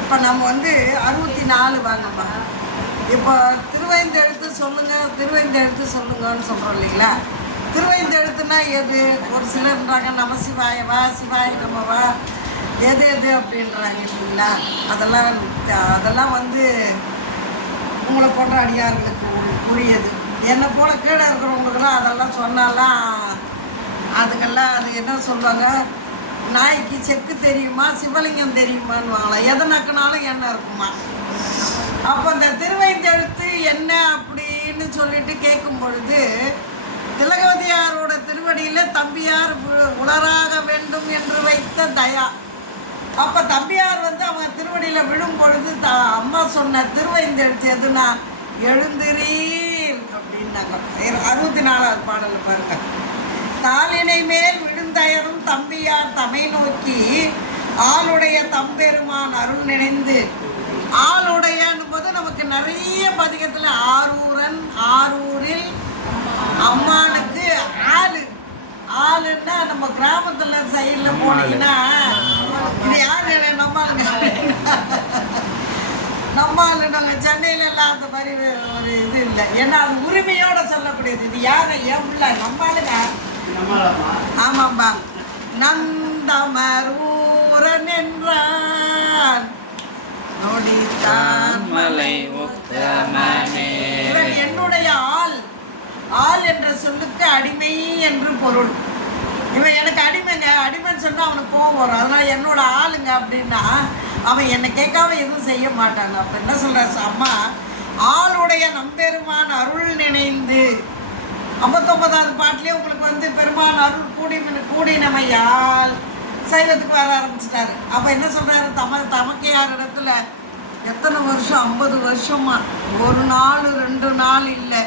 இப்போ நம்ம வந்து 64 வாங்கப்பா. இப்போ திருவைந்தெழுத்து சொல்லுங்கன்னு சொல்கிறோம் இல்லைங்களா? திருவைந்தெழுத்துனா எது? ஒரு சிலர்ன்றாங்க நம சிவாயவா, சிவாய நமவா, எது அப்படின்றாங்க இல்லைங்களா? அதெல்லாம் வந்து உங்களை போன்ற அடியார்களுக்கு உரியது. என்னை போல் கீழே இருக்கிறவங்களுக்கெல்லாம் அதெல்லாம் சொன்னாலாம் அதுக்கெல்லாம் அது என்ன சொல்லுவாங்க, நாய்க்கு செக்கு தெரியுமா சிவலிங்கம் தெரியுமான்னு வாங்கலாம், எதை நக்கினாலும் என்ன இருக்குமா. அப்போ இந்த திருவைந்தெழுத்து என்ன அப்படின்னு சொல்லிட்டு கேட்கும் பொழுது, திலகவதியாரோட திருவடியில் தம்பியார் உலராக வேண்டும் என்று வைத்த தயா. அப்போ தம்பியார் வந்து அவங்க திருவடியில் விழும் பொழுது அம்மா சொன்ன திருவைந்தெழுத்து எதுனா எழுந்திரீர் அப்படின்னாங்க. 64வது பாடல் பாருங்க. தாளினை மேல் விழுந்தயரும் தம்பியார் தமை நோக்கி ஆளுடைய தம்பெருமான் அருள் நினைந்து. ஆளுடையன்னும் போது நமக்கு நிறைய பதிகத்தில் ஆரூரில் அம்மானுக்கு ஆளுன்னா நம்ம கிராமத்தில் சைடில் போனீங்கன்னா இது யாரு நம்மால் நாங்கள் சென்னையில் எல்லாம் அந்த மாதிரி ஒரு இது இல்லை. ஏன்னா அது உரிமையோட சொல்லக்கூடியது. இது யாரை என் பிள்ளை நம்மளுங்க. ஆமாம்பா. நந்தமரூரன் என்றான் நொடித்தான் மலை இவன் என்னுடைய ஆள் என்ற சொல்லுக்கு அடிமை என்று பொருள். இவன் எனக்கு அடிமைன்னு சொன்னா அவனுக்கு கோவம் வரும். அதனால என்னோட ஆளுங்க அப்படின்னா அவன் என்னை கேட்காம எதுவும் செய்ய மாட்டாங்க. அப்ப என்ன சொல்ற அம்மா, ஆளுடைய நம்பெருமான் அருள் நினைந்து. 59வது பாட்டிலே உங்களுக்கு வந்து பெருமான் அருள் கூடினமையால் சைவத்துக்கு வர ஆரம்பிச்சிட்டாரு. அப்போ என்ன சொல்றாரு, தமக்கையார் இடத்துல எத்தனை வருஷம், 50 வருஷமா ஒரு நாள் 2 நாள் இல்லை,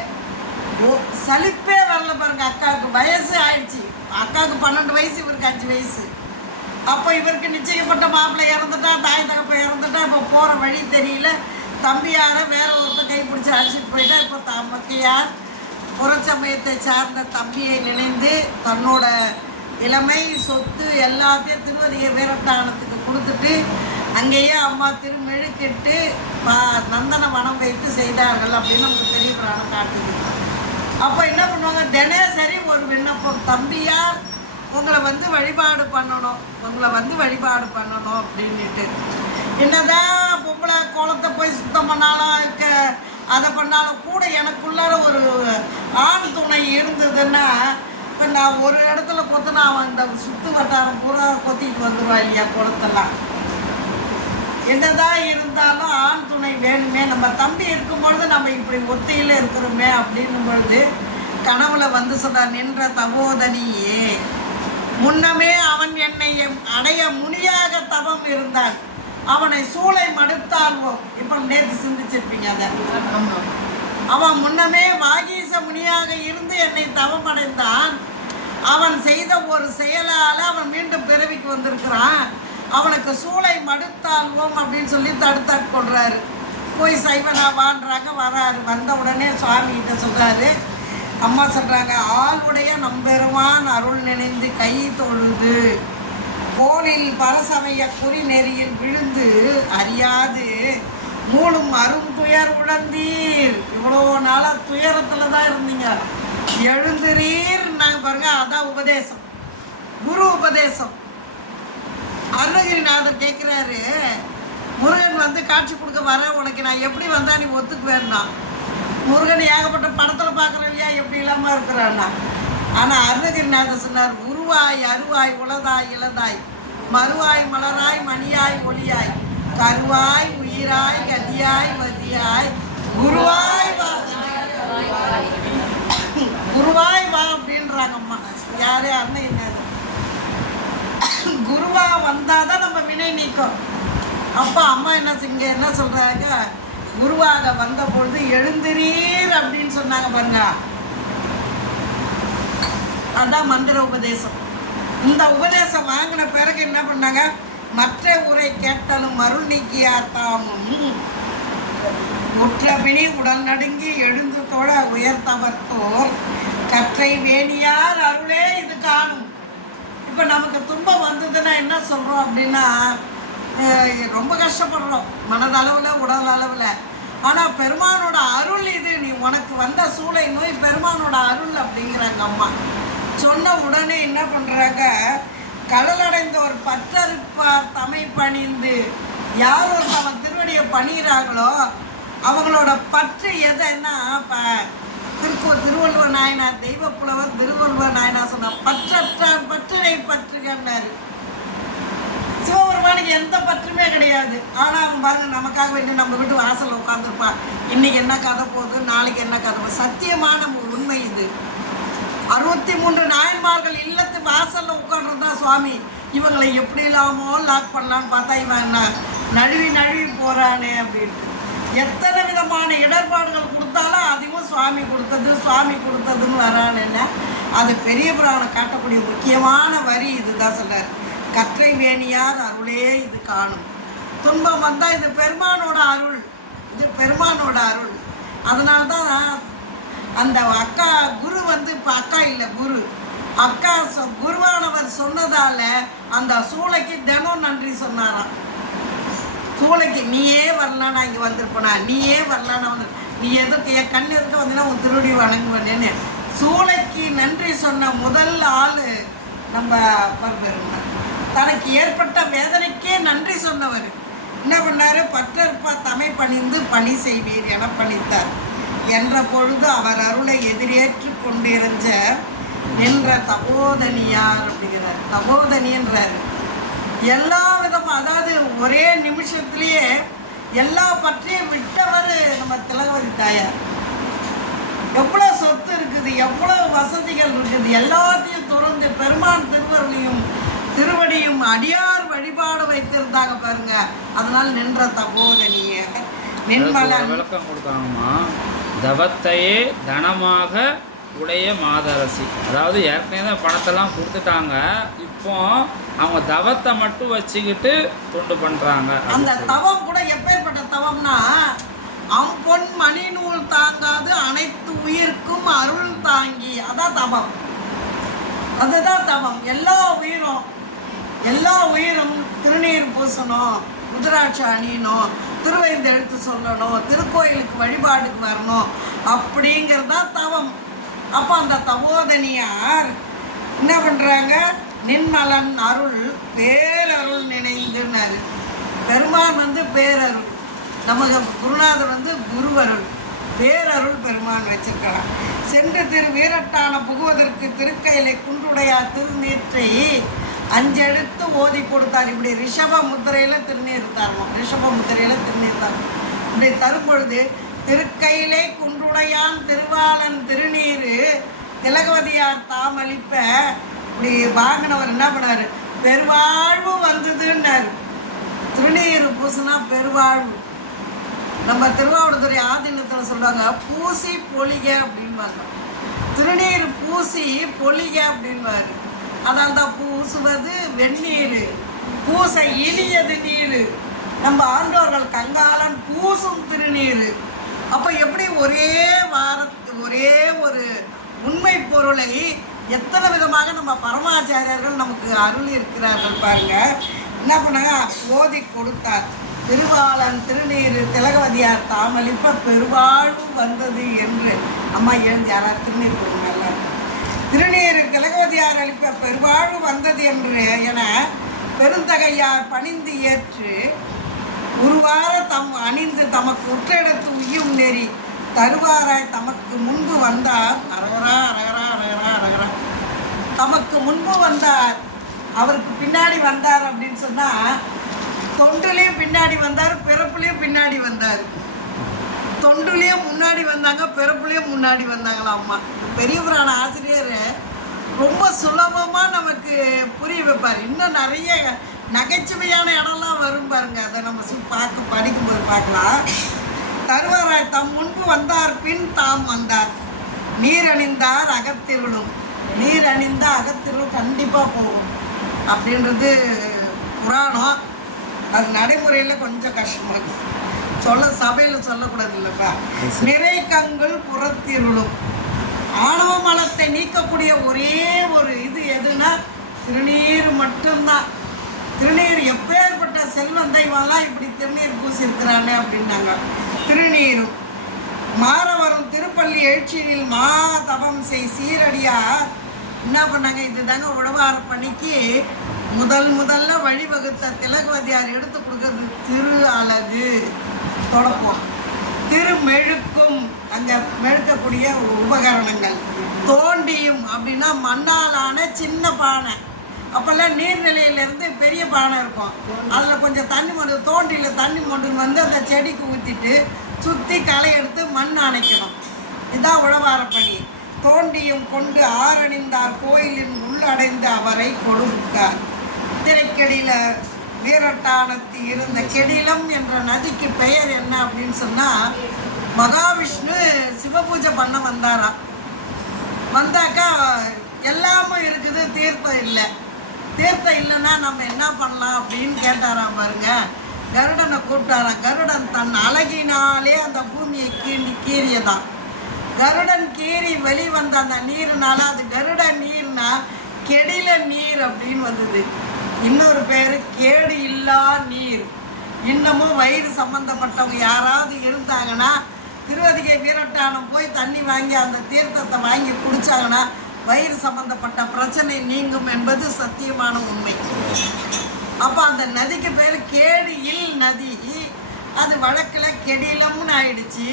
சலிப்பே வரல பாருங்க. அக்காவுக்கு வயசு ஆயிடுச்சு. அக்காவுக்கு 12 வயசு, இவருக்கு 5 வயசு. அப்போ இவருக்கு நிச்சயப்பட்ட மாப்பிள்ளை இறந்துட்டா, தாய் தகப்பை இறந்துட்டா. இப்போ போகிற வழி தெரியல. தம்பியாரை வேற ஒருத்தர் கைப்பிடிச்சி அழைச்சிட்டு போயிட்டா. இப்போ தமக்கையார் புறச்சமயத்தை சார்ந்த தம்பியை நினைந்து தன்னோட இளமை சொத்து எல்லாத்தையும் திருவதிகை வீரட்டானத்துக்கு கொடுத்துட்டு அங்கேயே அம்மா திருமெழுக்கிட்டு நந்தன வனம் வைத்து செய்தார்கள் அப்படின்னு நமக்கு பெரிய புராணம் காட்டுது. அப்போ என்ன பண்ணுவாங்க, தினசரி ஒரு விண்ணப்பம், தம்பியார் உங்களை வந்து வழிபாடு பண்ணணும் அப்படின்ட்டு. என்னதான் பொம்பளை கோலத்தை போய் சுத்தம் பண்ணாலும் அதை பண்ணாலும் கூட எனக்குள்ளார ஒரு ஆண் துணை இருந்ததுன்னா, இப்போ நான் ஒரு இடத்துல கொத்தினா அவன் இந்த சுற்று வட்டாரம் பூரா கொத்திட்டு வந்துடுவான் இல்லையா குளத்தெல்லாம். என்னதான் இருந்தாலும் ஆண் துணை வேணுமே. நம்ம தம்பி இருக்கும்பொழுது நம்ம இப்படி ஒத்தையில் இருக்கிறோமே அப்படின்னும் பொழுது கனவுல வந்து சொல்றார், நின்ற தபோதனியே முன்னமே அவன் என்னை அடைய முனியாக தவம் இருந்தான், அவனை சூளை மடுத்தாள்வோம். இப்போ நேற்று சிந்திச்சிருப்பீங்க அதை. அவன் முன்னமே வாகீச முனியாக இருந்து என்னை தவம் அடைந்தான். அவன் செய்த ஒரு செயலால் அவன் மீண்டும் பிறவிக்கு வந்திருக்கிறான். அவனுக்கு சூளை மடுத்தாள்வோம் அப்படின்னு சொல்லி தடுத்தாட் கொள்றாரு. போய் சைவனா வான்றாங்க. வராரு. வந்த உடனே சுவாமி கிட்ட சொல்றாரு, அம்மா சொல்றாங்க, ஆளுடைய நம்பெருமான் அருள் நினைந்து கை தொழுது கோலில் பரசமய குறி நெறியில் விழுந்து அறியாது மூலும் அரும் துயர் உழந்தீர். இவ்வளோ நாளாக துயரத்தில் தான் இருந்தீங்க, எழுந்துறீர் நாங்கள் பாருங்க. அதான் உபதேசம், குரு உபதேசம். அருணகிரிநாதர் கேட்குறாரு, முருகன் வந்து காட்சி கொடுக்க வர, உனக்கு நான் எப்படி வந்தா நீ ஒத்துக்குவேன்னா. முருகன் ஏகப்பட்ட படத்தில் பார்க்குறோம் இல்லையா, எப்படி இல்லாமல் இருக்கிறான்னா. ஆனால் அருணகிரிநாதர் சொன்னார், உருவாய் அருவாய் உளதாய் இளதாய் மறுவாய் மலராய் மணியாய் ஒளியாய் கருவாய் உயிராய் கதியாய் மதியாய் குருவாய் வா அப்படின்றாங்கம்மா. யாரே அருணகிரிநாதர் குருவா வந்தாதான் நம்ம வினை நீக்கும். அப்போ அம்மா என்ன சொல்றாங்க, குருவாக வந்த பொழுது எழுந்திரீர் அப்படின்னு சொன்னாங்க பாருங்க. அதான் மந்திர உபதேசம். இந்த உபதேசம் வாங்கின பிறகு என்ன பண்ணாங்க, மற்ற உரை கேட்டலும் அருள் நீக்கியார் தாமும் முற்றபிணி உடல் நடுங்கி எழுந்து தோழ உயர்த்தவர்த்தோர் கற்றை வேணியார் அருளே இது காணும். இப்போ நமக்கு துன்பம் வந்ததுன்னா என்ன சொல்கிறோம் அப்படின்னா ரொம்ப கஷ்டப்படுறோம் மனதளவில் உடல் அளவில். ஆனால் பெருமானோட அருள் இது, நீ உனக்கு வந்த சூளை நோய் பெருமானோட அருள் அப்படிங்கிறாங்க அம்மா. சொன்ன உடனே என்ன பண்ணுறாங்க, கடலடைந்தோர் பற்றறுப்பார் தமை பணிந்து, யார் ஒரு அவன் திருவடியை பணிகிறாங்களோ அவங்களோட பற்று எதுன்னா, இப்போ திருவள்ளுவர் நாயனார் தெய்வ புலவர் திருவள்ளுவர் நாயனார் சொன்ன பற்றற்றான் பற்றினை பற்றுகன்னாரு. சிவபெருமானுக்கு எந்த பற்றுமே கிடையாது. ஆனால் அவன் பாருங்க நமக்காக வேண்டி நம்ம வீட்டு வாசலில் உட்காந்துருப்பான். இன்னைக்கு என்ன கதை போகுது, நாளைக்கு என்ன கதை போகுது. சத்தியமான உண்மை இது. 63 நாயன்மார்கள் இல்லத்து வாசலில் உட்காந்துருந்தா சுவாமி இவங்களை எப்படி இல்லாமோ லாக் பண்ணலான்னு பார்த்தா இவன் என்ன நழுவி நழுவி போகிறானே அப்படின்ட்டு எத்தனை விதமான இடர்பாடுகள் கொடுத்தாலும் அதுவும் சுவாமி கொடுத்ததுன்னு வரானேன்னா அது பெரிய புராணம் காட்டக்கூடிய முக்கியமான வரி இதுதான் சொல்றார். கற்றை வேணியார் அருளே இது காணும். துன்பம் வந்தால் இது பெருமானோட அருள், இது பெருமானோட அருள். அதனால தான் அந்த அக்கா குரு இப்போ அக்கா இல்லை குரு, அக்கா குருவானவர் சொன்னதால அந்த சூளைக்கு தினம் நன்றி சொன்னாராம். சூளைக்கு நீயே வரலாம், நான் இங்கே வந்திருப்பேனா, நீயே வரலாம், நான் வந்து நீ எதுக்கு என் கண் இருக்க வந்தீங்கன்னா உன் திருடி வணங்குவேன்னு சூளைக்கு நன்றி சொன்ன முதல் ஆள் நம்ம பெருமாள். தனக்கு ஏற்பட்ட வேதனைக்கே நன்றி சொன்னவர் என்ன பண்ணார், பற்றற்பா தமை பணிந்து பணி செய்வீர் என பணித்தார் என்ற பொழுது அவர் அருளை எதிரேற்று கொண்டிருந்த நின்ற தபோதனியார் அப்படிங்கிறார். தபோதனின்றார் எல்லா விதமும், அதாவது ஒரே நிமிஷத்துலேயே எல்லா பற்றியும் விட்டவர் நம்ம திலகவதி தாயார். எவ்வளோ சொத்து இருக்குது, எவ்வளோ வசதிகள் இருக்குது, எல்லாத்தையும் துறந்து பெருமான் திருவடியும் அடியார் வழிபாடு வைத்திருந்தாங்க பாருங்க. அதனால் நின்ற தபோதனிய நின்மலன் விளக்கம் கொடுத்தாங்கம்மா. தவத்தையே தனமாக உடைய மாதரசி, அதாவது ஏற்கனவே பணத்தெல்லாம் கொடுத்துட்டாங்க, இப்போ அவங்க தவத்தை மட்டும் வச்சுக்கிட்டு தொண்டு பண்றாங்க. அந்த தவம் கூட எப்பேற்பட்ட தவம்னா, அம்பொன் மணி நூல் தாங்காது அனைத்து உயிர்க்கும் அருள் தாங்கி, அதான் தவம். அதுதான் தவம். எல்லா உயிரும் திருநீர் பூசணும், ருத்ராட்ச அணியணும், திருவைந்து எடுத்து சொல்லணும், திருக்கோயிலுக்கு வழிபாடுக்கு வரணும், அப்படிங்கிறதா தவம். அப்போ அந்த தபோதனியார் என்ன பண்ணுறாங்க, நின்மலன் அருள் பேரருள் நினைந்துன்னாரு. பெருமான் பேரருள், நமக்கு குருநாதர் குருவருள், பேரருள் பெருமான் வச்சிருக்கலாம். சென்று திரு வீரட்டான புகுவதற்கு திருக்கையிலை குன்றுடையார் திருநீற்றை 5 எடுத்து ஓதி கொடுத்தார். இப்படி ரிஷப முத்திரையில் திருநீர் தரணும், ரிஷப முத்திரையில் திருநீர் தரணும். இப்படி தரும் பொழுது திருக்கையிலே குன்றுடையான் திருவாளன் திருநீர் திலகவதியார் தாமளிப்ப இப்படி வாங்கினவர் என்ன பண்ணார், பெருவாழ்வு வந்ததுன்னாரு. திருநீர் பூசினா பெருவாழ்வு. நம்ம திருவாவூர்துறை ஆதீனத்தில் சொல்லுவாங்க பூசி பொலிக அப்படின்பாங்க, திருநீர் பூசி பொலிக அப்படின்பாரு. அதனால தான் பூசுவது வெந்நீர், பூச இனியது நீர். நம்ம ஆண்டோர்கள் கங்காளன் பூசும் திருநீர். அப்போ எப்படி ஒரே ஒரு உண்மை பொருளை எத்தனை விதமாக நம்ம பரமாச்சாரியர்கள் நமக்கு அருள் இருக்கிறார்கள் பாருங்க. என்ன பண்ணாங்க, ஓதி கொடுத்தார். திருவாளன் திருநீர் திலகவதியார் தாமளிப்ப பெருவாழ்வு வந்தது என்று அம்மா எழுந்து யாராவது திருநீர் கொடுங்கல்ல. திருநீர் திலகவதியார் அளிப்ப பெருவாழ்வு வந்தது என்று என பெருந்தகையார் பணிந்து ஏற்று உருவார அணிந்து தமக்கு உற்றிடத்து உய்யும் நெறி தருவாராய் தமக்கு முன்பு வந்தார். அரகரா அரகரா அரகரா அரகரா தமக்கு முன்பு வந்தார், அவருக்கு பின்னாடி வந்தார் அப்படின்னு சொன்னால் தொண்டுலேயும் பின்னாடி வந்தார், பிறப்புலேயும் பின்னாடி வந்தார். தொண்டுலேயும் முன்னாடி வந்தாங்க, பிறப்புலேயும் முன்னாடி வந்தாங்களாம்மா. பெரிய புராண ஆசிரியர் ரொம்ப சுலபமாக நமக்கு புரிய வைப்பார். இன்னும் நிறைய நகைச்சுவையான இடம்லாம் வரும் பாருங்க, அதை நம்ம படிக்கும்போது பார்க்கலாம். தருவாராய் தம் முன்பு வந்தார் பின் தாம் வந்தார், நீர் அணிந்தார் அகத்திருளும், நீர் அணிந்த அகத்திருள் கண்டிப்பாக போகும் அப்படின்றது புராணம். அது நடைமுறையில் கொஞ்சம் கஷ்டமாக இருக்கும், சபையில் சொல்லக்கூடாது இல்லைப்பா. நிறை கங்குள் புறத்திருளும், ஆணவ மலத்தை நீக்கக்கூடிய ஒரே ஒரு இது எதுனா திருநீர் மட்டும்தான். திருநீர் எப்பேற்பட்ட செல்வம் தெய்வம்லாம் இப்படி திருநீர் பூசிருக்கிறானே அப்படின்னாங்க. திருநீரும் மாறவரும் திருப்பள்ளி எழுச்சியில் மா தபம் செய் சீரடியார் என்ன பண்ணாங்க, இது தாங்க உழவார பணிக்கு முதல்ல வழிவகுத்த திலகவதியார் எடுத்து கொடுக்கறது திரு அழகு தொடப்போம், திருமெழுக்கும் அங்கே மெழுக்கக்கூடிய உபகரணங்கள், தோண்டியும் அப்படின்னா மண்ணாலான சின்ன பானை. அப்போல்லாம் நீர்நிலையிலேருந்து பெரிய பானை இருக்கும், அதில் கொஞ்சம் தண்ணி மொண்டு தோண்டியில் தண்ணி மொண்டுன்னு வந்து அந்த செடிக்கு ஊற்றிட்டு சுற்றி களை எடுத்து மண் அணைக்கணும். இதுதான் உழவார பணி. தோண்டியும் கொண்டு ஆரணிந்தார் கோயிலின் உள்ளடைந்த அவரை கொடுக்கார். திரைக்கடியில் வீரட்டானத்து இருந்த கெடிலம் என்ற நதிக்கு பெயர் என்ன அப்படின்னு சொன்னால், மகாவிஷ்ணு சிவபூஜை பண்ண வந்தாராம். வந்தாக்கா எல்லாமும் இருக்குது, தீர்த்தம் இல்லை. தீர்த்தம் இல்லைன்னா நம்ம என்ன பண்ணலாம் அப்படின்னு கேட்டாராம் பாருங்க. கருடனை கூப்பிட்டாராம். கருடன் தன் அழகினாலே அந்த பூமியை கீறியதான். கருடன் கீறி வெளிவந்த அந்த நீர்னால அது கருட நீர்னா கெடில நீர் அப்படின்னு வந்தது. இன்னொரு பேர் கேடு இல்லா நீர். இன்னமும் வயிறு சம்பந்தப்பட்டவங்க யாராவது இருந்தாங்கன்னா திருவதிகை வீரட்டானம் போய் தண்ணி வாங்கி அந்த தீர்த்தத்தை வாங்கி குடித்தாங்கன்னா வயிறு சம்பந்தப்பட்ட பிரச்சனை நீங்கும் என்பது சத்தியமான உண்மை. அப்போ அந்த நதிக்கு பேர் கேடு இல் நதி. அது வழக்கில் கெடிலம்னு ஆயிடுச்சு.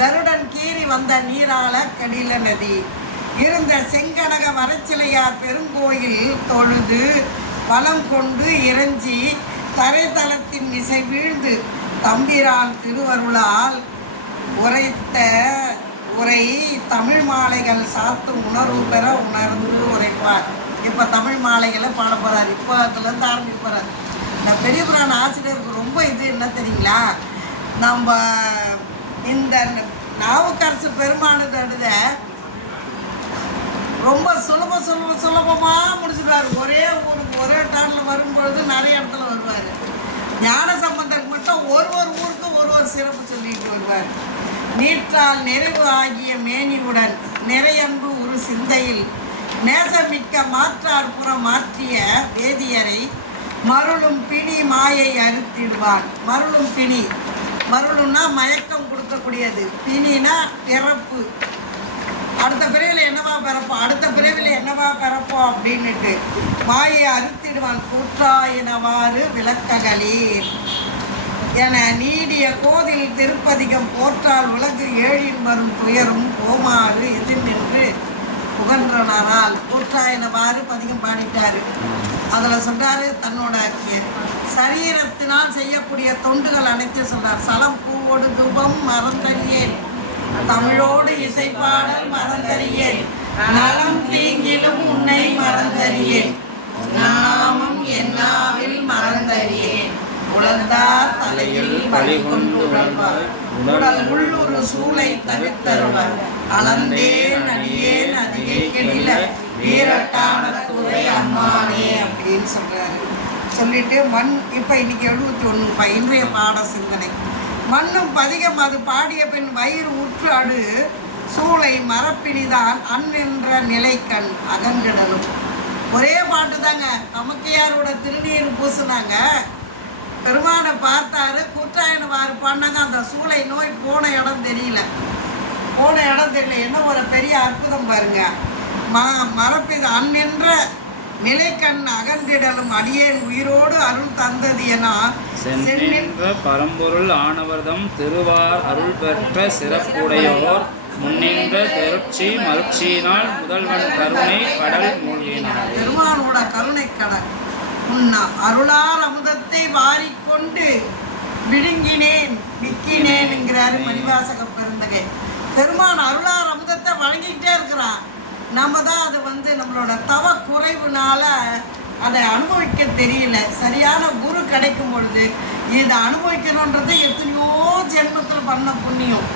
கருடன் கீறி வந்த நீரால கெடில நதி. இருந்த செங்கனக மரச்சிலையார் பெருங்கோயில் தொழுது பலம் கொண்டு இறைஞ்சி தரைத்தளத்தின் இசை வீழ்ந்து தம்பிரான் திருவருளால் உரைத்த உரை தமிழ் மாலைகள் சாத்தும் உணர்வு பெற உணர்ந்து உரைப்பார். இப்போ தமிழ் மாலைகளை பாட போகிறார். இப்போ அதுலேருந்து ஆரம்பிக்க போகிறார். நான் பெரிய புராண ஆசிரியருக்கு ரொம்ப இது என்ன தெரியுங்களா, நம்ம இந்த நாவுக்கரசு பெருமானது எழுத ரொம்ப சுலபமாக முடிச்சுடுவார். ஒரே ஊருக்கு ஒரே டானில் வரும்பொழுது நிறைய இடத்துல வருவார். ஞான சம்பந்தருக்கு மட்டும் ஒரு ஊருக்கு ஒரு சிறப்பு சொல்லிட்டு வருவார். நீற்றால் நிறைவு ஆகிய மேனியுடன் நிறையன்பு ஒரு சிந்தையில் நேசமிக்க மாற்றார் புறம் மாற்றிய வேதியரை மருளும் பிணி மாயை அறுத்திடுவான். மருளும் பிணி, மருளும்னா மயக்கம் கொடுக்கக்கூடியது, பிணினா பிறப்பு. அடுத்த பிறவியில் என்னவா பிறப்போம், அடுத்த பிறவியில் என்னவா பிறப்போம் அப்படின்னுட்டு மாயை அறுத்திடுவான். கூற்றாயினவாறு விளக்ககளீர் என நீடிய கோதில் திருப்பதிகம் போற்றால் உலகு ஏழின் வரும் துயரும் போமாறு எதிர் நின்று புகன்றனாரால் கூற்றாயினவாறு பதிகம் பாடிட்டாரு. அதில் சொல்றாரு, தன்னோட சரீரத்தினால் செய்யக்கூடிய தொண்டுகள் அனைத்தையும் சொல்றார். சலம் பூவோடு தூபம் மறந்தறியேன், தமிழோடு இசைப்பாடல் மறந்தறியேன், நலம் தீங்கிலும் உன்னை மறந்தறியேன், நாமம் என்னாவில் மறந்தறியேன், உழந்தார் தலையில் பழி கொண்டு உடல் உள்ளுரு சூளை தவிர்த்தருவர், அளந்தேன் அடியேன் அதிகை கெடில வீரட்டான துறை அம்மானே அப்படின்னு சொல்றாரு. சொல்லிட்டு மண் இப்போ இன்னைக்கு 71 இன்றைய பாட சிந்தனை. மண்ணும் பதிகம் அது பாடிய பின் வயிறு உற்று அடு சூளை மரப்பினிதான் அன்றென்ற நிலைக்கண் அகன்றிடலும். ஒரே பாட்டு தாங்க. கமக்கையாரோட திருநீர் பூசினாங்க, பெருமானை பார்த்தாரு, கூற்றாயினவாறு பாடினாங்க. அந்த சூளை நோய் போன இடம் தெரியல. என்ன ஒரு பெரிய அற்புதம் பாருங்க. மரப்பிது அன்றென்ற நிலைக்கண் அகன்றிடலும் அடியேன் உயிரோடு அருள் தந்தது என சென்னின்ற பரம்பொருள் ஆனவர்தம் திருவார் அருள் பெற்ற சிறப்புடையோர் முன்னின்ற தெருட்சி மருட்சியினால் முதல்வன் கருணை கடல் மூழ்கினார். பெருமானோட கருணை கடல் உன்னா அருளார் அமுதத்தை வாரிக்கொண்டு விழுங்கினேன் விக்கினேன்ங்கிறாரு மணிவாசக பெருந்தகை. பெருமான் அருளார் அமுதத்தை வழங்கிக்கிட்டே இருக்கிறான். நம்ம தான் அது நம்மளோட தவ குறைவுனால அதை அனுபவிக்க தெரியல. சரியான குரு கிடைக்கும் பொழுது இதை அனுபவிக்கணுன்றது எத்தனையோ ஜென்மத்தில் பண்ண புண்ணியம்.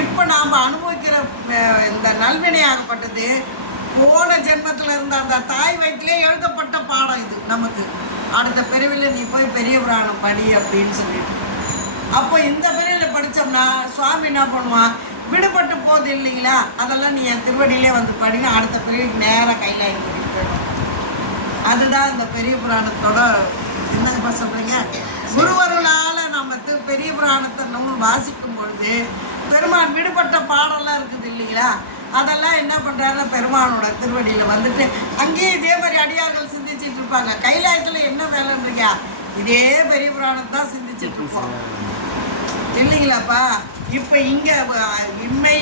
இப்போ நாம் அனுபவிக்கிற இந்த நல்வினையாகப்பட்டது போன ஜென்மத்தில் இருந்த அந்த தாய் வயிற்றிலே எழுதப்பட்ட பாடம். இது நமக்கு அடுத்த பிறவியில் நீ போய் பெரிய புராணம் படி அப்படின்னு சொல்லிட்டு, அப்போ இந்த பிறவியில் படித்தோம்னா சுவாமி என்ன பண்ணுவான், விடுபட்டு போகுது இல்லைங்களா, அதெல்லாம் நீ என் திருவடியிலே வந்து படிங்க, அடுத்த பிறவிக்கு நேராக கையில் கூட்டிகிட்டு போயிடும். அதுதான் இந்த பெரிய புராணத்தோட என்னப்பா சொல்றீங்க. குருவருளால நம்ம பெரிய புராணத்தை நம்ம வாசிக்கும் பொழுது பெருமான் விடுபட்ட பாடலாம் இருக்குது இல்லைங்களா, அதெல்லாம் என்ன பண்ணுறாருன்னா பெருமானோட திருவடியில் வந்துட்டு அங்கேயே இதே மாதிரி அடியார்கள் சிந்திச்சுட்டு இருப்பாங்க. கைலாயத்தில் என்ன வேலைன்றீங்க, இதே பெரிய புராணத்தை தான் சிந்திச்சுட்டு இருப்போம் இல்லைங்களாப்பா. இப்போ இங்கே இம்மை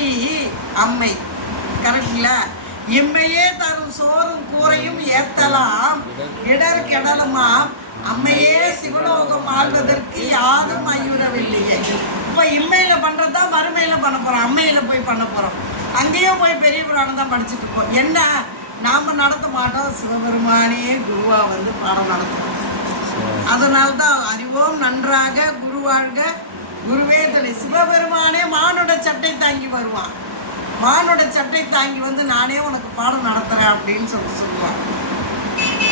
அம்மை கரெக்டுங்களா, இம்மையே தரும் சோறும் கூரையும் ஏத்தலாம் இடர் கெடலுமாம் அம்மையே சிவலோகம் ஆள்வதற்கு யாரும் ஐயுறவில்லையே. இப்போ இம்மையில் பண்ணுறது தான் மறுமையில் பண்ண போகிறோம், அம்மையில் போய் பண்ண போகிறோம். அங்கேயும் போய் பெரிய புராணம் தான் படிச்சுட்டு இருப்போம். என்ன நாம் நடத்த மாட்டோம், சிவபெருமானே குருவாக வந்து பாடம் நடத்துவோம். அதனால தான் அறிவோம் நன்றாக குருவாழ்க குருவே தலை. சிவபெருமானே மானோட சட்டை தாங்கி வருவான், மானோட சட்டை தாங்கி வந்து நானே உனக்கு பாடம் நடத்துகிறேன் அப்படின்னு சொல்லுவான்.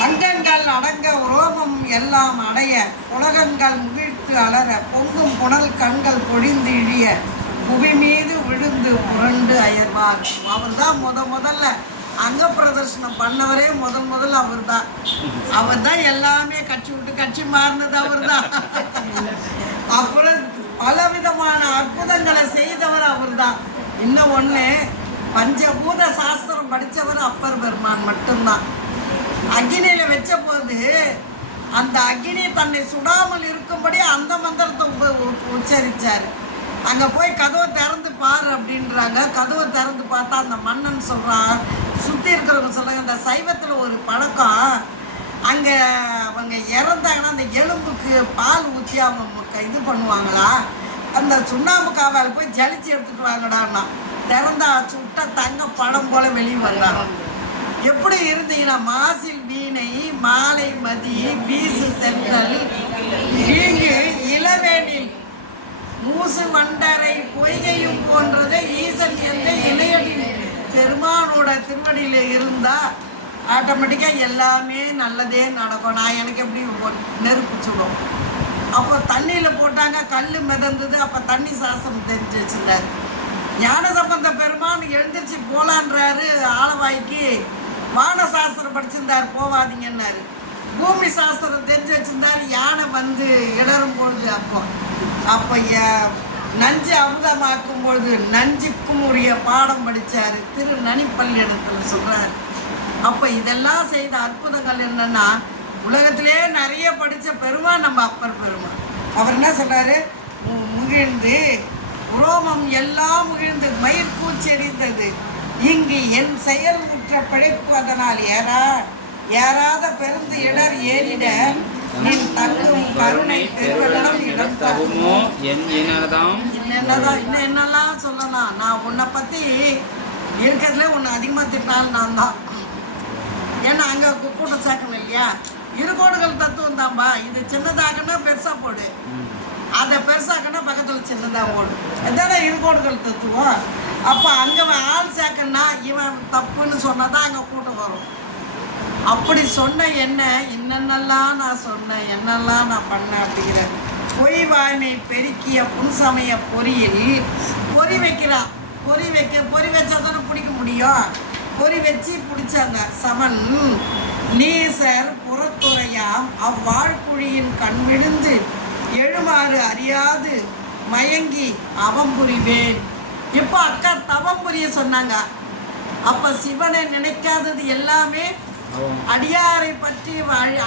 அங்கங்கள் அடங்க ரோமம் எல்லாம் அடைய உலகங்கள் முகிழ்த்து அலற பொங்கும் புனல் கண்கள் பொழிந்து இழிய புவி மீது விழுந்து புரண்டு அயர்வார். அவர் தான் முதல்ல அங்க பிரதர்சனம் பண்ணவரே முதல்ல அவர் தான் எல்லாமே கட்சி விட்டு கட்சி மாறினது அவர் தான். அப்புறம் பலவிதமான அற்புதங்களை செய்தவர் அவர் தான். இன்னும் ஒன்று, பஞ்சபூத சாஸ்திரம் படித்தவர் அப்பர் பெருமான் மட்டும்தான். அக்னியில் வச்ச போது அந்த அக்னி தன்னை சுடாமல் இருக்கும்படி அந்த மந்திரத்தை உச்சரித்தார். அங்கே போய் கதவை திறந்து பாரு அப்படின்றாங்க. கதவை திறந்து பார்த்தா அந்த மன்னன் சொல்கிறான், சுற்றி இருக்கிறவங்க சொல்கிறாங்க, இந்த சைவத்தில் ஒரு பழக்கம், அங்கே அவங்க இறந்தாங்கன்னா அந்த எலும்புக்கு பால் ஊற்றி அவங்க இது பண்ணுவாங்களா, அந்த சுண்ணாம்பு காவால் போய் ஜலிச்சு எடுத்துட்டு வாங்கடான்னா திறந்தா சுட்ட தங்க படம் போல வெளியே வந்தாங்க. எப்படி இருந்தீங்கன்னா மாசில் வீணை மாலை மதி வீசு சென்றல் வீங்கு இளவேனில் மூசு வண்டரை பொய்கையும் போன்றதை ஈசன் எந்த இணையடி பெருமானோட திருவடியில் இருந்தால் ஆட்டோமேட்டிக்காக எல்லாமே நல்லதே நடக்கும். நான் எனக்கு எப்படி நெருப்பு சுடும். அப்போ தண்ணியில் போட்டாங்க, கல் மிதந்தது. அப்போ தண்ணி சாஸ்திரம் தெரிஞ்சு வச்சுருந்தார். ஞான சம்பந்த பெருமான் எழுந்திரிச்சு போலான்றாரு ஆலவாய்க்கு. வான சாஸ்திரம் படிச்சிருந்தார், போவாதீங்கன்னாரு. பூமி சாஸ்திரம் தெரிஞ்சு வச்சிருந்தார், யானை வந்து இடரும் பொழுது அப்போ நஞ்சு அமுதமாக்கும் பொழுது நஞ்சுக்கும் உரிய பாடம் படித்தார். திரு நனிப்பள்ளி இடத்துல சொல்கிறார். அப்போ இதெல்லாம் செய்த அற்புதங்கள் என்னென்னா, உலகத்திலே நிறைய படித்த பெருமான் நம்ம அப்பர் பெருமான். அவர் என்ன சொல்கிறாரு, முகிழ்ந்து உரோமம் எல்லாம் முகிழ்ந்து மயிர் பூச்செறிந்தது இங்கு என் செயல் முற்ற பிழைப்பு அதனால் ஏறாத பெருந்து இடர் ஏறிட நின் தங்கும் கருணை பெருவெல்லாம் இடம் தகுமோ என்னதான் இன்னும் என்னெல்லாம் சொல்லலாம். நான் உன்னை பற்றி இருக்கிறதுல உன்னை அதிகமாக திட்டினாலும் நான் தான். ஏன்னா அங்கே கூட்டம் சேர்க்கணும் இல்லையா. இருகோடுகள் தத்துவம் தான்பா. இது சின்னதாகனா பெருசாக போடு, அதை பெருசாக்கன்னா பக்கத்தில் சின்னதாக ஓடும். எதான இருகோடுகள் தத்துவம். அப்போ அங்கே ஆள் சேர்க்கணுன்னா இவன் தப்புன்னு சொன்னால் தான் அங்கே கூட்டம் வரும். அப்படி சொன்ன என்ன என்னென்னலாம் நான் சொன்னேன், என்னெல்லாம் நான் பண்ணேன் அப்படிங்கிற பொய் வாய்மை பெருக்கிய புன்சமய பொறியில் பொறி வைக்கிறான். பொறி வச்சா தானே பிடிக்க முடியும். பொறி வச்சு பிடிச்சாங்க. சமன் நீசர் புறத்துறையாம் அவ்வாழ்குழியின் கண் விழுந்து எழுமாறு அறியாது மயங்கி அவம்புரிவேன். இப்போ அக்கா தவம் புரிய சொன்னாங்க. அப்போ சிவனை நினைக்காதது எல்லாமே, அடியாரை பற்றி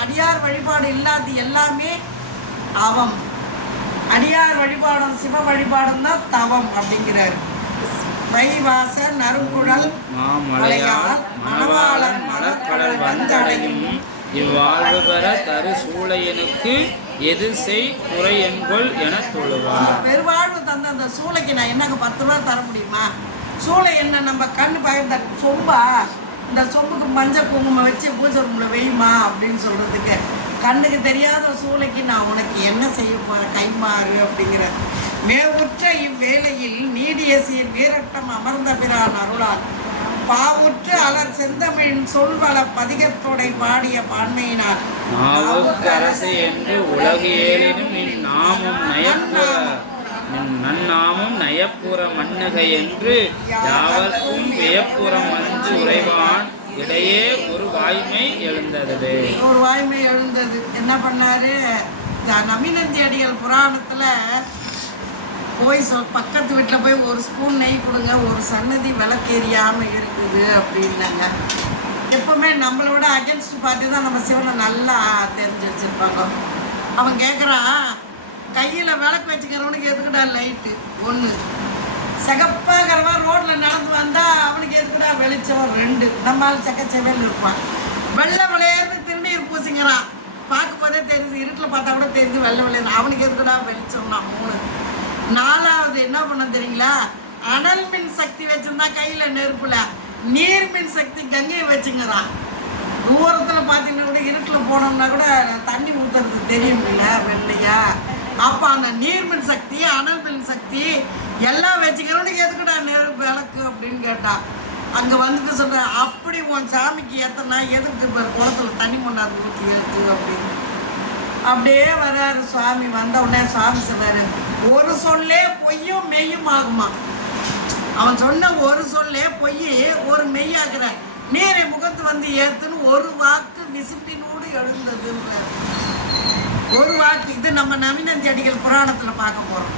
அடியார் வழிபாடு இல்லாது எல்லாமே அவம். அடியார் வழிபாடும் சிவ வழிபாடும் தான் தவம் அப்படிங்கிறார். வைவாச நறுங்குழல் மலையார் மணவாளன் மலர்கடல் வந்தடையும் இவ்வாழ்வு பெற தரு சூளையனுக்கு எது செய் குறை என்கொள் என சொல்லுவார். பெருவாழ்வு தந்த அந்த சூளைக்கு நான் என்னங்க 10 ரூபா தர முடியுமா? சூளை என்ன நம்ம கண்ணு பயந்த சொம்பா, இந்த சொம்புக்கு மஞ்சள் குங்குமம் வச்சு பூஜை ரூமில் வெய்யுமா அப்படின்னு சொல்கிறதுக்கு கண்ணுக்கு தெரியாத சூளைக்கு நான் உனக்கு என்ன செய்ய போகிறேன் கைமாறு அப்படிங்கிற மேவுற்ற இவ்வேளையில் நீடிய சீர் வீரட்டம் அமர்ந்த பிறான் அருளால் பாவுற்று அலர் செந்தமிழின் சொல்வள பதிகத்தோடை பாடிய பான்மையினார் அரசு என்று உலகு ஏழினும் நன்னாமும் நயப்புற மன்னுகை என்று யாவர்க்கும் வியப்புறம் அஞ்சு உறைவான் இடையே ஒரு வாய்மை எழுந்தது. ஒரு வாய்மை எழுந்தது. என்ன பண்ணாரு, நவீனந்தி அடிகள் புராணத்துல போய் பக்கத்து வீட்டில் போய் ஒரு ஸ்பூன் நெய் கொடுங்க, ஒரு சன்னதி விளக்கேறியாமல் இருக்குது அப்படின்னாங்க. எப்பவுமே நம்மளோட அகென்ஸ்ட் பார்த்து தான் நம்ம சிவனை நல்லா தெரிஞ்சு வச்சுருப்பாங்க. அவன் கேட்குறான், கையில் விளக்கு வச்சுக்கிறவனுக்கு எதுக்குடா லைட்டு ஒன்று, சிகப்பாகிறவா ரோட்டில் நடந்து வந்தால் அவனுக்கு எதுக்குடா வெளிச்சம் ரெண்டு, நம்மளால் சக்கச்சவையில் இருப்பான். வெள்ளை விளையாடுறது திருநீர் பூசிங்கிறான், பார்க்கும் போதே தெரியுது, இருட்டில் பார்த்தா கூட தெரியுது வெள்ளை விளையாடு, அவனுக்கு எதுக்குடா வெளிச்சம்னா மூணு. நாலாவது என்ன பண்ண தெரியுங்களா, அனல் மின் சக்தி வச்சிருந்தா கையில் நெருப்புல, நீர் மின் சக்தி கங்கையை வச்சுங்கிறான். தூரத்தில் பார்த்தீங்கன்னா கூட இருட்டில் போனோம்னா கூட தண்ணி ஊற்றுறது தெரியும் இல்லை வெள்ளையா. அப்போ அந்த நீர்மின் சக்தி அனல் மின் சக்தி எல்லாம் வச்சுக்கிறவனுக்கு எதுக்குடா நெருப்பு விளக்கு அப்படின்னு கேட்டான். அங்கே வந்துட்டு சொல்கிறேன், அப்படி உன் சாமிக்கு ஏற்றனா எதுக்கு குளத்துல தண்ணி கொண்டாந்து ஊற்றி ஏற்று அப்படின்னு. அப்படியே வர்றாரு சுவாமி. வந்த உடனே சுவாமி சொல்றாரு, ஒரு சொல்லே பொய்யும் மெய்யும் ஆகுமா. அவன் சொன்ன ஒரு சொல்லே பொய் ஒரு மெய்யாக்குற, நீரை முகத்து வந்து ஏத்துன்னு ஒரு வாக்கு விசும்பினோடு எழுந்ததுன்றார். ஒரு வாக்கு, இது நம்ம நவீனந்தி அடிகள் புராணத்துல பார்க்க போறோம்.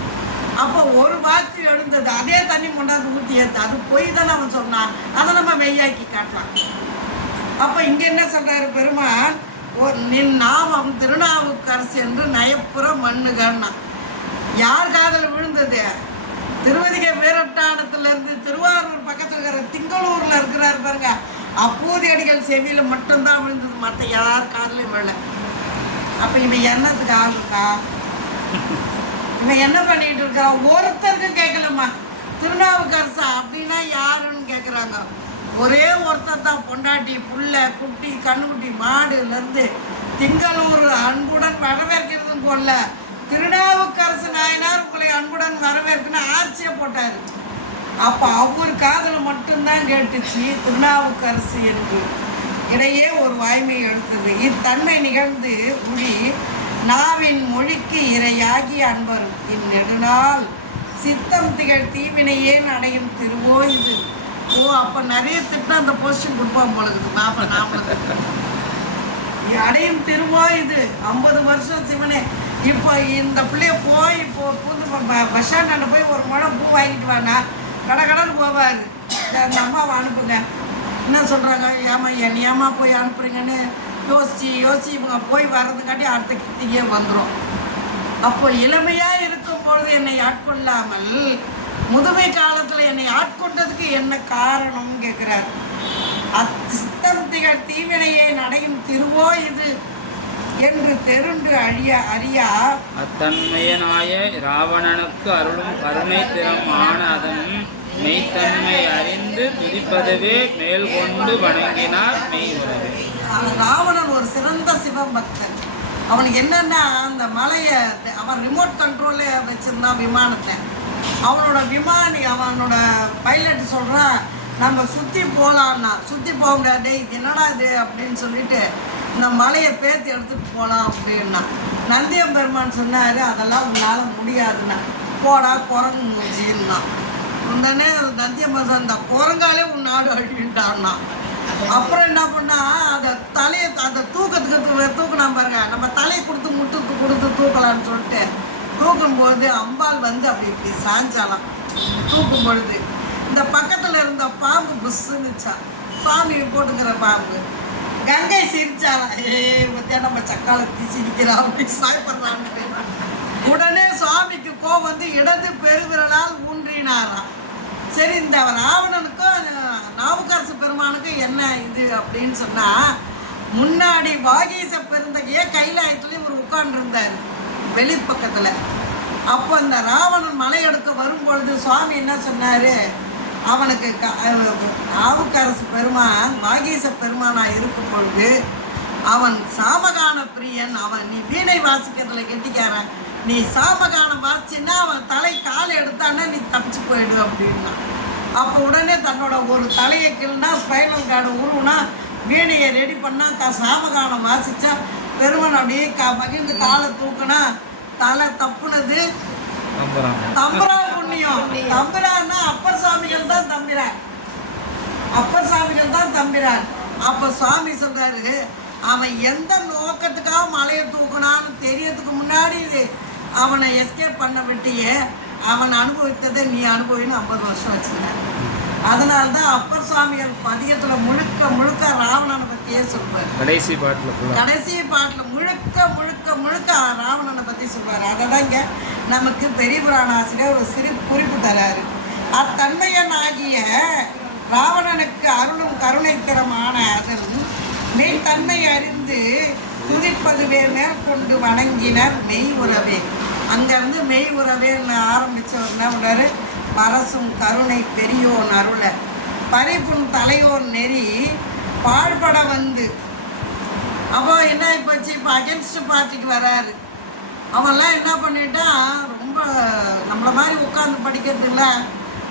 அப்போ ஒரு வாக்கு எழுந்தது, அதே தண்ணி கொண்டாந்து ஊற்றி ஏத்து, அது பொய் தானே அவன் சொன்னான், அதை நம்ம மெய்யாக்கி காட்டலாம். அப்போ இங்க என்ன சொல்றாரு பெருமான், நின் நாமம் திருநாவுக்கரசு என்று நயப்புற மண்ணுகன்னா. யார் காதல் விழுந்தது, திருவதிகை வீரட்டானத்துல இருந்து திருவாரூர் பக்கத்துல இருக்கிற திங்களூர்ல இருக்கிறாரு பாருங்க, அப்பூதி அடிகள் செவியில மட்டும்தான் விழுந்தது, மற்ற யார் காதலையும் விழல. அப்ப இவன் என்னத்துக்கு ஆகுக்கா, இவன் என்ன பண்ணிட்டு இருக்கா, ஒருத்தருக்கும் கேட்கலம்மா. திருநாவுக்கரசா அப்படின்னா யாருன்னு கேட்குறாங்க. ஒரே ஒருத்தர் தான், பொண்டாட்டி புள்ள குட்டி கண்ணுக்குட்டி மாடுலேருந்து திங்களூர் அன்புடன் வரவேற்கிறதுன்னு போடல, திருநாவுக்கரசு நாயனார் உங்களை அன்புடன் வரவேற்கணும் ஆட்சியை போட்டார். அப்போ அவர் காதல் மட்டும்தான் கேட்டுச்சு திருநாவுக்கரசு என்று. இடையே ஒரு வாய்மை எழுத்தது. இத்தன்மை நிகழ்ந்து மொழி நாவின் மொழிக்கு இரையாகி அன்பரும் இந்நெடுநாள் சித்தம் திகழ் தீவினையேன் அடையும் திருவோ இது. ஓ, அப்போ நிறைய திட்டம் அந்த பொசிஷன் கொடுப்பான் போலகுது பாப்பா. நாமளுக்கு அடையும் திருவோ இது 50 வருஷம் சிவனே. இப்போ இந்த பிள்ளைய போய் இப்போ புது பஸ் ஸ்டாண்டாண்ட போய் ஒரு முழம் பூ வாங்கிட்டு வானா கடைன்னு போவார். அந்த அம்மாவை அனுப்புங்க, என்ன சொல்கிறாங்க, ஏமா என்னையாம்மா போய் அனுப்புறீங்கன்னு யோசிச்சு இவங்க போய் வர்றதுக்காட்டி அடுத்த கிட்டிக்கே வந்துடும். அப்போ இளமையாக இருக்கும் பொழுது என்னை ஆட்கொள்ளாமல் முதுமை காலத்தில் என்னை ஆட்கொண்டதுக்கு என்ன காரணம் கேட்குறார். சித்தம் திகழ் தீவினையை நடையும் திருவோ இது என்று தெருண்டு அறியா அத்தன்மையனாய ராவணனுக்கு அருளும் கருணை திறம் ஆன அதன் மெய்த்தன்மை அறிந்து துதிப்பதுவே மேல் கொண்டு வணங்கினார் மெய் உறவே. ராவணன் ஒரு சிறந்த சிவபக்தன். அவனுக்கு என்னன்னா, அந்த மலையை அவன் ரிமோட் கண்ட்ரோல்ல வச்சிருந்தான் விமானத்தை. அவனோட விமானி அவனோட பைலட் சொல்கிறான், நம்ம சுற்றி போகலான்னா, சுற்றி போக முடியாது, இது என்னடா இது அப்படின்னு சொல்லிட்டு இந்த மலையை பேர்த்து எடுத்துகிட்டு போகலாம் அப்படின்னா. நந்தியம்பெருமான் சொன்னார், அதெல்லாம் உன்னால் முடியாதுன்னா, போடா குரங்கு மூச்சின்னா. உடனே நந்தியம்பெருமான் அந்த குரங்காலே உன் நாடு அழிவிட்டான்னா. அப்புறம் என்ன பண்ணா, அதை தலையை அதை தூக்கினா பாருங்க, நம்ம தலையை கொடுத்து தூக்கலான்னு சொல்லிட்டு தூக்கும்போது அம்பாள் வந்து அப்படி சாஞ்சாலாம். தூக்கும் பொழுது இந்த பக்கத்தில் இருந்த பாம்பு புஷ்ஷுன்னுச்சா, சுவாமி போட்டுக்கிற பாம்பு. கங்கை சிரிச்சாலாம், பத்தியா நம்ம சக்காலத்தி சிரிக்கிறா அப்படின்னு சாய்ப்படுறான்னு. உடனே சுவாமிக்கு கோவம் வந்து இடது பெருவிரலால் ஊன்றினாராம். சரி, இந்த ராவணனுக்கும் நாவுக்கரசு பெருமானுக்கும் என்ன இது அப்படின்னு சொன்னால், முன்னாடி வாகீச பெருந்தகையே கைலாயத்துலேயும் இவர் உட்காண்டிருந்தார் வெளிப்பக்கத்தில். அப்போ அந்த ராவணன் மலை எடுக்க வரும்பொழுது சுவாமி என்ன சொன்னார், அவனுக்கு நாவுக்கரசு பெருமான் வாகீச பெருமானாக இருக்கும் பொழுது அவன் சாமகான பிரியன், அவன் நீ வீணை வாசிக்கிறதுல கெட்டிக்காரன், நீ சாமகானம் வாசின்னா அவன் தலை காலை எடுத்தான்னா நீ தப்பிச்சு போயிடு அப்படின்னா. அப்போ உடனே தன்னோட ஒரு தலையை கிள்னா ஸ்பைனல் கார்டு உருவுனா வீணையை ரெடி பண்ணா சாமகானம் வாசித்தா பெருமன் அப்படியே மகிழ்ந்து காலை தூக்குனா தலை தப்புனது தம்பரா புண்ணியம். தம்பிரான்னா அப்பர் சாமிகள் தான் தம்பிரான், அப்பர் சாமிகள் தான் தம்பிரான். அப்போ சுவாமி சொல்றாரு, அவன் எந்த நோக்கத்துக்காக மலையை தூக்கினான்னு தெரியறதுக்கு முன்னாடி அவனை எஸ்கேப் பண்ண விட்டியே, அவன் அனுபவித்ததை நீ அனுபவின்னு 50 வருஷம் வச்சுருந்தேன். அதனால தான் அப்பர் சுவாமிகள் பதியத்தில் முழுக்க முழுக்க ராவணனை பற்றியே சொல்வார். கடைசி பாட்டில் முழுக்க முழுக்க முழுக்க ராவணனை பற்றி சொல்வார். அதை தான் இங்கே நமக்கு பெரிய புராண ஆசிரியர் ஒரு சிறு குறிப்பு தராரு. அத்தன்மையன் ஆகிய ராவணனுக்கு அருளும் கருணை திறமான அதன் மெய்த்தன்மை அறிந்து துதிப்பதுவே மேற்கொண்டு வணங்கினர் மெய் உறவே. அங்கேருந்து மெய் உறவேன்னு ஆரம்பித்தவர்னா உடனே பரசும் கருணை பெரியோன் அருள பறிப்பும் தலையோன் நெறி பாழ்பட வந்து. அப்போ என்ன போச்சு, இப்போ அகென்ஸ்ட் பார்ட்டிக்கு வராரு. அவன்லாம் என்ன பண்ணிட்டான், ரொம்ப நம்மளை மாதிரி உட்காந்து படிக்கிறதுல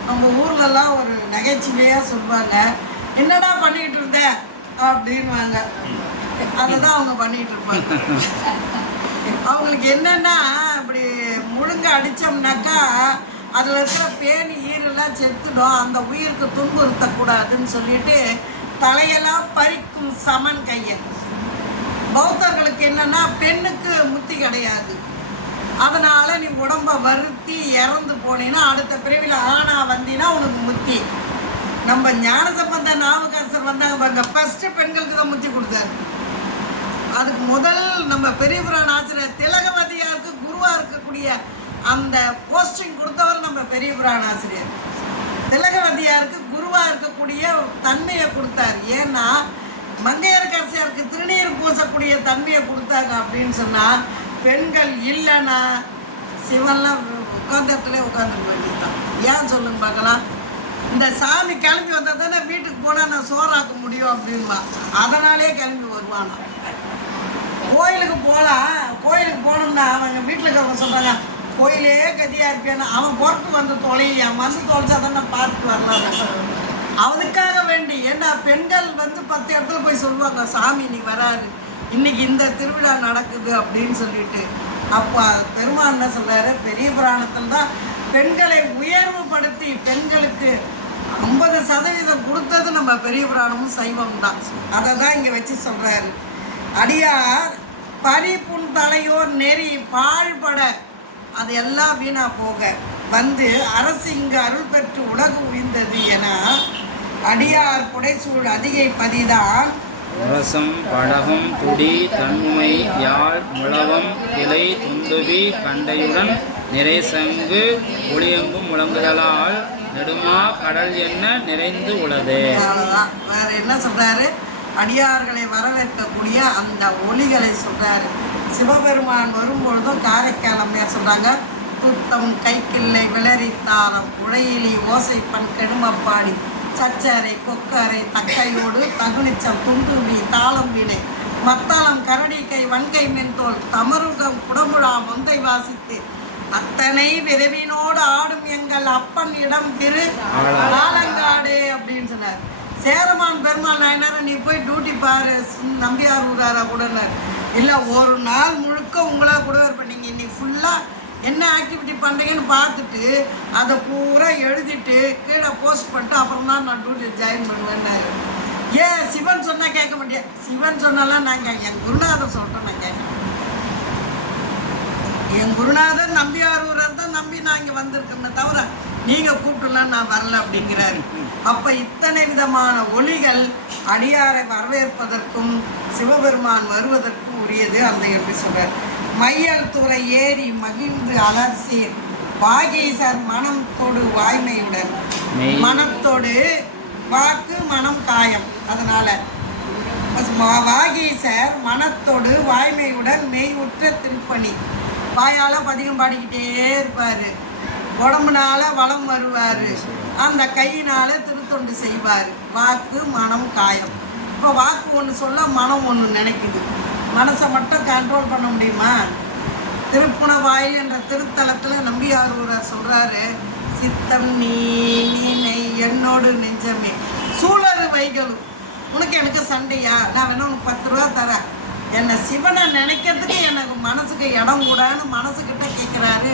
நம்ம ஊர்லலாம் ஒரு நகைச்சுவையாக சொல்லுவாங்க, என்னடா பண்ணிகிட்டு இருந்த அப்படின்வாங்க. அதை தான் அவங்க பண்ணிகிட்டு இருப்பாங்க. அவங்களுக்கு என்னென்னா, இப்படி முழுங்க அடித்தோம்னாக்கா அதில் இருக்கிற பேணி ஈரெல்லாம் செத்துடும், அந்த உயிருக்கு துன்புறுத்தக்கூடாதுன்னு சொல்லிட்டு தலையெல்லாம் பறிக்கும் சமன் கையன். பௌத்தர்களுக்கு என்னென்னா, பெண்ணுக்கு முத்தி கிடையாது, அதனால் நீ உடம்பை வருத்தி இறந்து போனீன்னா அடுத்த பிரிவில் ஆனா வந்தீங்கன்னா உனக்கு முத்தி. நம்ம ஞானசம்பந்த நாவுக்கரசர் வந்தாங்க பாருங்க, ஃபஸ்ட்டு பெண்களுக்கு தான் முத்தி கொடுத்தாரு. அதுக்கு முதல் நம்ம பெரிய புராண ஆசிரியர் திலகவதியாருக்கு குருவாக இருக்கக்கூடிய அந்த போஸ்டிங் கொடுத்தவர் நம்ம பெரிய புராண ஆசிரியர். திலகவதியாருக்கு குருவாக இருக்கக்கூடிய தன்மையை கொடுத்தாரு. ஏன்னா மங்கையரசருக்கு திருநீர் பூசக்கூடிய தன்மையை கொடுத்தாங்க அப்படின்னு சொன்னால், பெண்கள் இல்லைன்னா சிவன்லாம் உட்காந்தத்துல உட்காந்துக்க வேண்டியதுதான். ஏன் சொல்லுங்க பார்க்கலாம், இந்த சாமி கிளம்பி வந்தால் தானே வீட்டுக்கு போனால் நான் சோறாக்க முடியும் அப்படின்பா, அதனாலே கிளம்பி வருவானா. கோயிலுக்கு போகலாம், கோயிலுக்கு போகணும்னா அவங்க வீட்டில் இருக்கிறவங்க சொல்கிறாங்க, கோயிலே கதியாக இருப்பேன்னா அவன் பொறுத்து வந்து தொலைலையா, வந்து தொலைச்சா தானே பார்த்து வரலாம். அதுக்காக வேண்டி, ஏன்னா பெண்கள் வந்து 10 இடத்துல போய் சொல்லுவாங்க, சாமி இன்னைக்கு வராரு, இன்னைக்கு இந்த திருவிழா நடக்குது அப்படின்னு சொல்லிட்டு. அப்போ பெருமாள் என்ன சொல்கிறாரு, பெரிய புராணத்தில் தான் பெண்களை உயர்வுபடுத்தி பெண்களுக்கு 50% கொடுத்தது நம்ம பெரிய புராணமும் சைவம் தான். அதை தான் இங்கே வச்சு சொல்கிறாரு. அடியார் பறிப்புண் தலையோர் நெறி பாழ்பட, அது எல்லாம் வீணா போக வந்து அரசு இங்கு அருள் பெற்று உலகு உயிர்ந்தது என அடியார் புடைசூழ் அதிகை பதிதான் ரசம் படகம் துடி தன்மை யாழ் முழவம் கிளை துந்துவி கண்டையுடன் நிறைசங்கு ஒளியெங்கும் முழங்குதலால் நெடுமா கடல் என்ன நிறைந்து உள்ளது. வேற என்ன சொல்றாரு, அடியார்களை வரவேற்கக்கூடிய அந்த ஒளிகளை சொல்றாரு. சிவபெருமான் வரும்பொழுதும் காரைக்கால் அம்மையார் சொல்றாங்க, துத்தம் கைக்கில்லை விளரித்தாரம் உழையிலி ஓசை பண் கெடுமப்பாடி சச்சரை கொக்கரை தக்கையோடு தகுனிச்சம் துண்டுவி தாளம் வினை மத்தாளம் கரடிக்கை வன்கை மென்தோல் தமருகம் குடமுழா முந்தை வாசித்து அத்தனை விரைவினோடு ஆடும் எங்கள் அப்பன் இடம் திரு ஆலங்காடு அப்படின்னு சொன்னார். சேரமான் பெருமாள் நாயனார், நீ போய் டியூட்டி பாரு நம்பியார் ஊராரா கூட இல்லை, ஒரு நாள் முழுக்க உங்களை கூட இருப்பீங்க, இன்னைக்கு ஃபுல்லாக என்ன ஆக்டிவிட்டி பண்ணுறீங்கன்னு பார்த்துட்டு அதை பூரா எழுதிட்டு கீழே போஸ்ட் பண்ணிட்டு அப்புறம் தான் நான் டியூட்டி ஜாயின் பண்ணுவேன்னாரு. ஏன் சிவன் சொன்னால் கேட்க மாட்டேன், சிவன் சொன்னாலாம் நாங்கள் என் குருநாதர் சொல்கிறேன், நான் கேட்குறேன். என் குருநாதர் நம்பியாரூரர் தான் நம்பி நான் இங்கே வந்திருக்கேன்னு தவிர நீங்கள் கூப்பிட்டுலாம் நான் வரல அப்படிங்கிறாரு. அப்போ இத்தனை விதமான ஒளிகள் அடியாரை வரவேற்பதற்கும் சிவபெருமான் வருவதற்கும் உரியது. அந்த எப்படி சொல்கிறார், மையல் துறை ஏறி மகிழ்ந்து அலர்சீர் வாகீசர் மனம் தொடு வாய்மையுடன், மனத்தோடு வாக்கு மனம் காயம், அதனால வாகீசர் மனத்தோடு வாய்மையுடன் மெய் உற்ற திருப்பணி, வாயால் பதிகம் பாடிக்கிட்டே இருப்பார், உடம்புனால வளம் வருவார், அந்த கையினால் திருத்தொண்டு செய்வார். வாக்கு மனம் காயம். இப்போ வாக்கு ஒன்று சொல்ல மனம் ஒன்று நினைக்குது, மனசை மட்டும் கண்ட்ரோல் பண்ண முடியுமா? திருப்புணவாயில் என்ற திருத்தலத்தில் நம்பியாரூரர் சொல்கிறாரு, சித்தம் நீ என்னோடு நெஞ்சமே சூழறு வைகளும், உனக்கு எனக்கு சண்டையா, நான் வேணா உனக்கு 10 ரூபா தரேன், என்னை சிவனை நினைக்கிறதுக்கு எனக்கு மனசுக்கு இடம் கூடான்னு மனசுக்கிட்ட கேட்குறாரு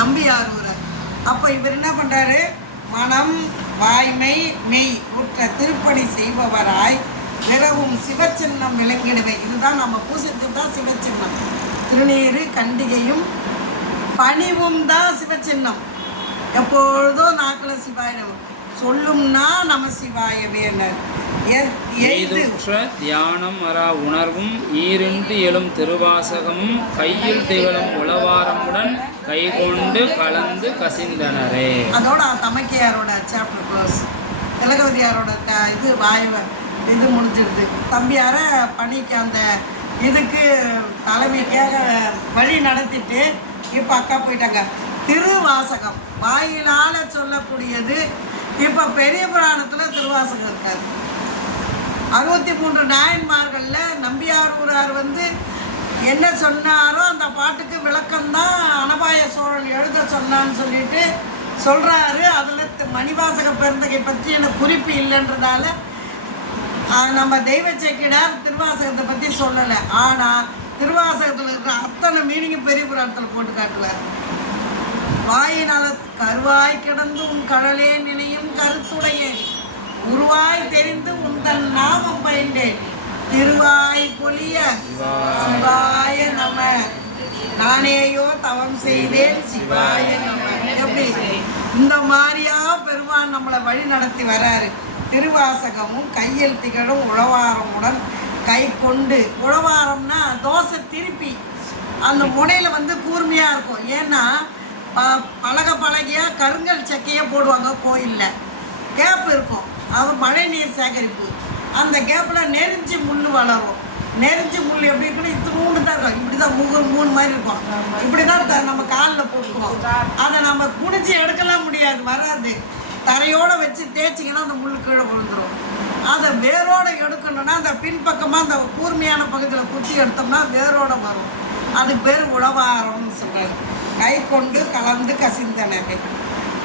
நம்பியாரூரர். அப்போ இவர் என்ன பண்ணுறாரு, மனம் வாய்மை மெய் உற்ற திருப்பணி செய்பவராய் விரவும் சிவச்சின்னம் விளங்கிடுவே. இதுதான் நம்ம பூசித்து தான் சிவச்சின்னம். திருநீரு கண்டிகையும் பணிவும் தான் சிவச்சின்னம். எப்பொழுதும் நாக்கில் சிவாயிடம் சொல்லும்னா நம சிவாயவே. எய்துற்ற தியானம் அரா உணர்வும் ஈரின்றி எழும் திருவாசகமும் கையில் திகழும் உளவாரமுடன் கைகொண்டு கலந்து கசிந்தனரே. அதோட தமக்கையாரோட சாப்டர் க்ளோஸ். திலகவதியாரோட இது முடிஞ்சிருது. தம்பியார பணிக்கு அந்த இதுக்கு தலைமைக்காக வழி நடத்திட்டு இப்போ அக்கா போயிட்டாங்க. திருவாசகம் வாயினால் சொல்லக்கூடியது. இப்போ பெரிய புராணத்தில் திருவாசகம் இருக்காது. 63 நாயன்மார்களில் நம்பியாரூரார் என்ன சொன்னாரோ அந்த பாட்டுக்கு விளக்கம்தான் அனபாய சோழன் எழுத சொன்னான்னு சொல்லிட்டு சொல்கிறாரு. அதில் மணிவாசக பெருந்தகை பற்றி எனக்கு குறிப்பு இல்லைன்றதால நம்ம தெய்வ செக்கிடார் திருவாசகத்தை பற்றி சொல்லலை. ஆனால் திருவாசகத்தில் இருக்கிற அத்தனை மீனிங்கும் பெரிய புராணத்தில் போட்டு காட்டுவார். வாயினால் கருவாய் கிடந்து உன் கடலே நினையும் கருத்துடையேன் உருவாய் தெரிந்து உந்தன் நாமம் பயின்றேன் திருவாய் பொலிய சிவாய நம நானேயோ தவம் செய்தேன் சிவாய நம. எப்படி இந்த மாதிரியா பெருமான் நம்மளை வழி நடத்தி வராரு. திருவாசகமும் கையில் திகழும் உழவாரமுடன் கை கொண்டு. உழவாரம்னா தோசை திருப்பி அந்த முனையில் கூர்மையாக இருக்கும். ஏன்னா பழகியாக கருங்கல் சக்கையே போடுவாங்க கோயிலில். கேப் இருக்கும், அது மழை நீர் சேகரிப்பு. அந்த கேப்பில் நெறிஞ்சி முள் வளரும். நெறிஞ்சி முள் எப்படி இருக்குன்னு இத்தினூண்டு தான் இருக்கும். இப்படி தான் மூணு மாதிரி இருக்கும். இப்படி தான் நம்ம காலில் போட்டுக்குவோம். அதை நம்ம குடிச்சு எடுக்கலாம் முடியாது, வராது. தரையோடு வச்சு தேய்ச்சிங்கன்னா அந்த முள் கீழே விழுந்துடும். அதை வேரோடு எடுக்கணும்னா அந்த பின்பக்கமாக அந்த கூர்மையான பகுதியில் குத்தி எடுத்தோம்னா வேரோடு வரும். அதுக்கு பேர் உழவாரம்னு சொல்கிறாரு. கை கொண்டு கலந்து கசிந்தனவே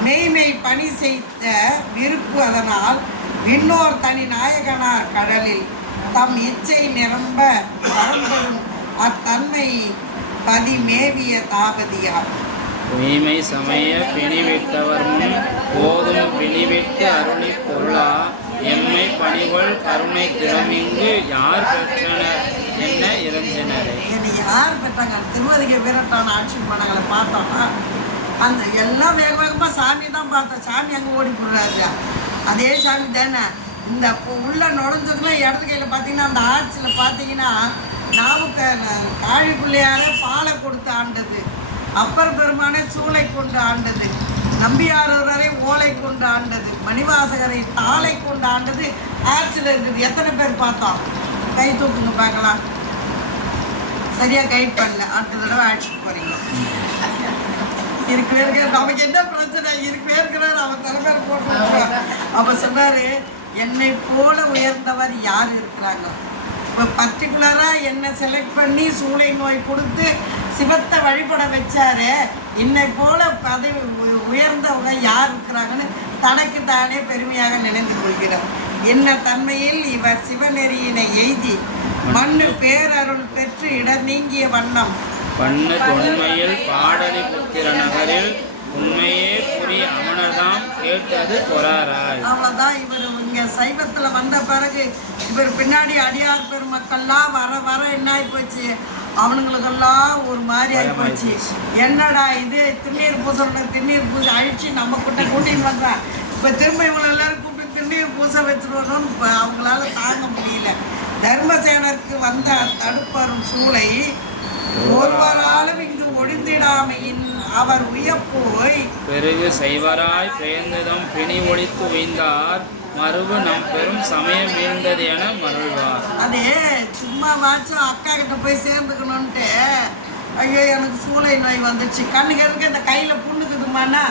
மெய்மை பணி செய்த விருப்பு. அதனால் இன்னோர் தனி நாயகனார் கடலில் தம் இச்சை நிரம்ப வரம்பெறும் அத்தன்மை பதி மேவிய தாபதியார். உய்மை சமய பிணிவிட்டவர் முன் போதும் பிணிவிட்டு அருளி பொருளா எம்மை பணிகொள் கருணை திறமிங்கு யார் பெற்றனர் என்ன இறைஞ்சினரே. என்னை யார் பெற்றாங்க? திருவதிகை வீரட்டான ஆட்சி பண்ணாங்களை பார்த்தோம்னா அந்த எல்லாம் வேக வேகமாக சாமி தான் பார்த்தோம். சாமி அங்கே ஓடி போடுறாரு. அதே சாமி தானே. இந்த உள்ள நுழைஞ்சதுமே இடது கையில் பார்த்தீங்கன்னா அந்த ஆட்சியில் பார்த்தீங்கன்னா நாவுக்கு காழி பிள்ளையார பாலை கொடுத்து ஆண்டது, அப்பர் பெருமானை சூளை கொண்டு ஆண்டது, நம்பியாரூரரை ஓலை கொண்டு ஆண்டது, மணிவாசகரை தாளை கொண்டு ஆண்டது ஆட்சியில் இருக்குது. எத்தனை பேர் பார்த்தோம்? கை தூக்குங்க பார்க்கலாம். சரியாக கைட் பண்ணல. அடுத்த தடவை ஆட்சிக்கு போகிறீங்க. இருக்கவே இருக்கிற நமக்கு என்ன பிரச்சனை? இருக்கவே இருக்கிறார், அவன் தலைமையில் போட்டு. அப்போ சொன்னார், என்னை போல உயர்ந்தவர் யார் இருக்கிறாங்க? இப்போ பர்டிகுலராக என்னை செலக்ட் பண்ணி சூளை நோய் கொடுத்து சிவத்தை வழிபட வச்சாரு. என்னை போல பதவி உயர்ந்தவங்க யார் இருக்கிறாங்கன்னு தனக்கு தானே பெருமையாக நினைந்து கொள்கிறார். என்ன தன்மையில் இவர் சிவநெறியினை எய்தி மண்ணு பேரருள் பெற்று இடர் நீங்கிய வண்ணம் பண்ணு தொன்மையில் பாடலி புத்திர நகரில் உண்மையே புரி அமனர்தாம் கேட்டது பொறாராய். அவ்வளோதான். இவர் இங்கே சைவத்தில் வந்த பிறகு இவர் பின்னாடி அடியார் பெருமக்கள்லாம் வர வர என்ன ஆகிப்போச்சு, அவனுங்களுக்கெல்லாம் ஒரு மாதிரி ஆகிப்போச்சு. என்னடா இது திருநீர் பூசை திருநீர் பூசை அழிச்சு நம்ம கிட்ட கூட்டின்னு வந்தேன். இப்போ திரும்ப இவங்களை எல்லாரும் கூப்பிட்டு திருநீர் பூசை வச்சுருவோன்னு இப்போ அவங்களால தாங்க முடியல. தர்மசேனருக்கு வந்த தடுப்பரும் சூளை ஒருவராலும் இங்கு ஒழிந்திடாமையின் அவர் உயப்போய் பெருகு செய்வராய் பெயர்ந்ததும் பிணி ஒழித்து உய்ந்தார் மறுபு நம் பெரும் சமயம் வீழ்ந்தது என மருள்வார். அதே சும்மா வாச்சும் அக்கா கிட்ட போய் சேர்ந்துக்கணுன்ட்டு ஐயோ எனக்கு சூளை நோய் வந்துச்சு, கண்ணுக்கு எதுக்கு இந்த கையில் புண்ணுக்குதுமாண்ணா,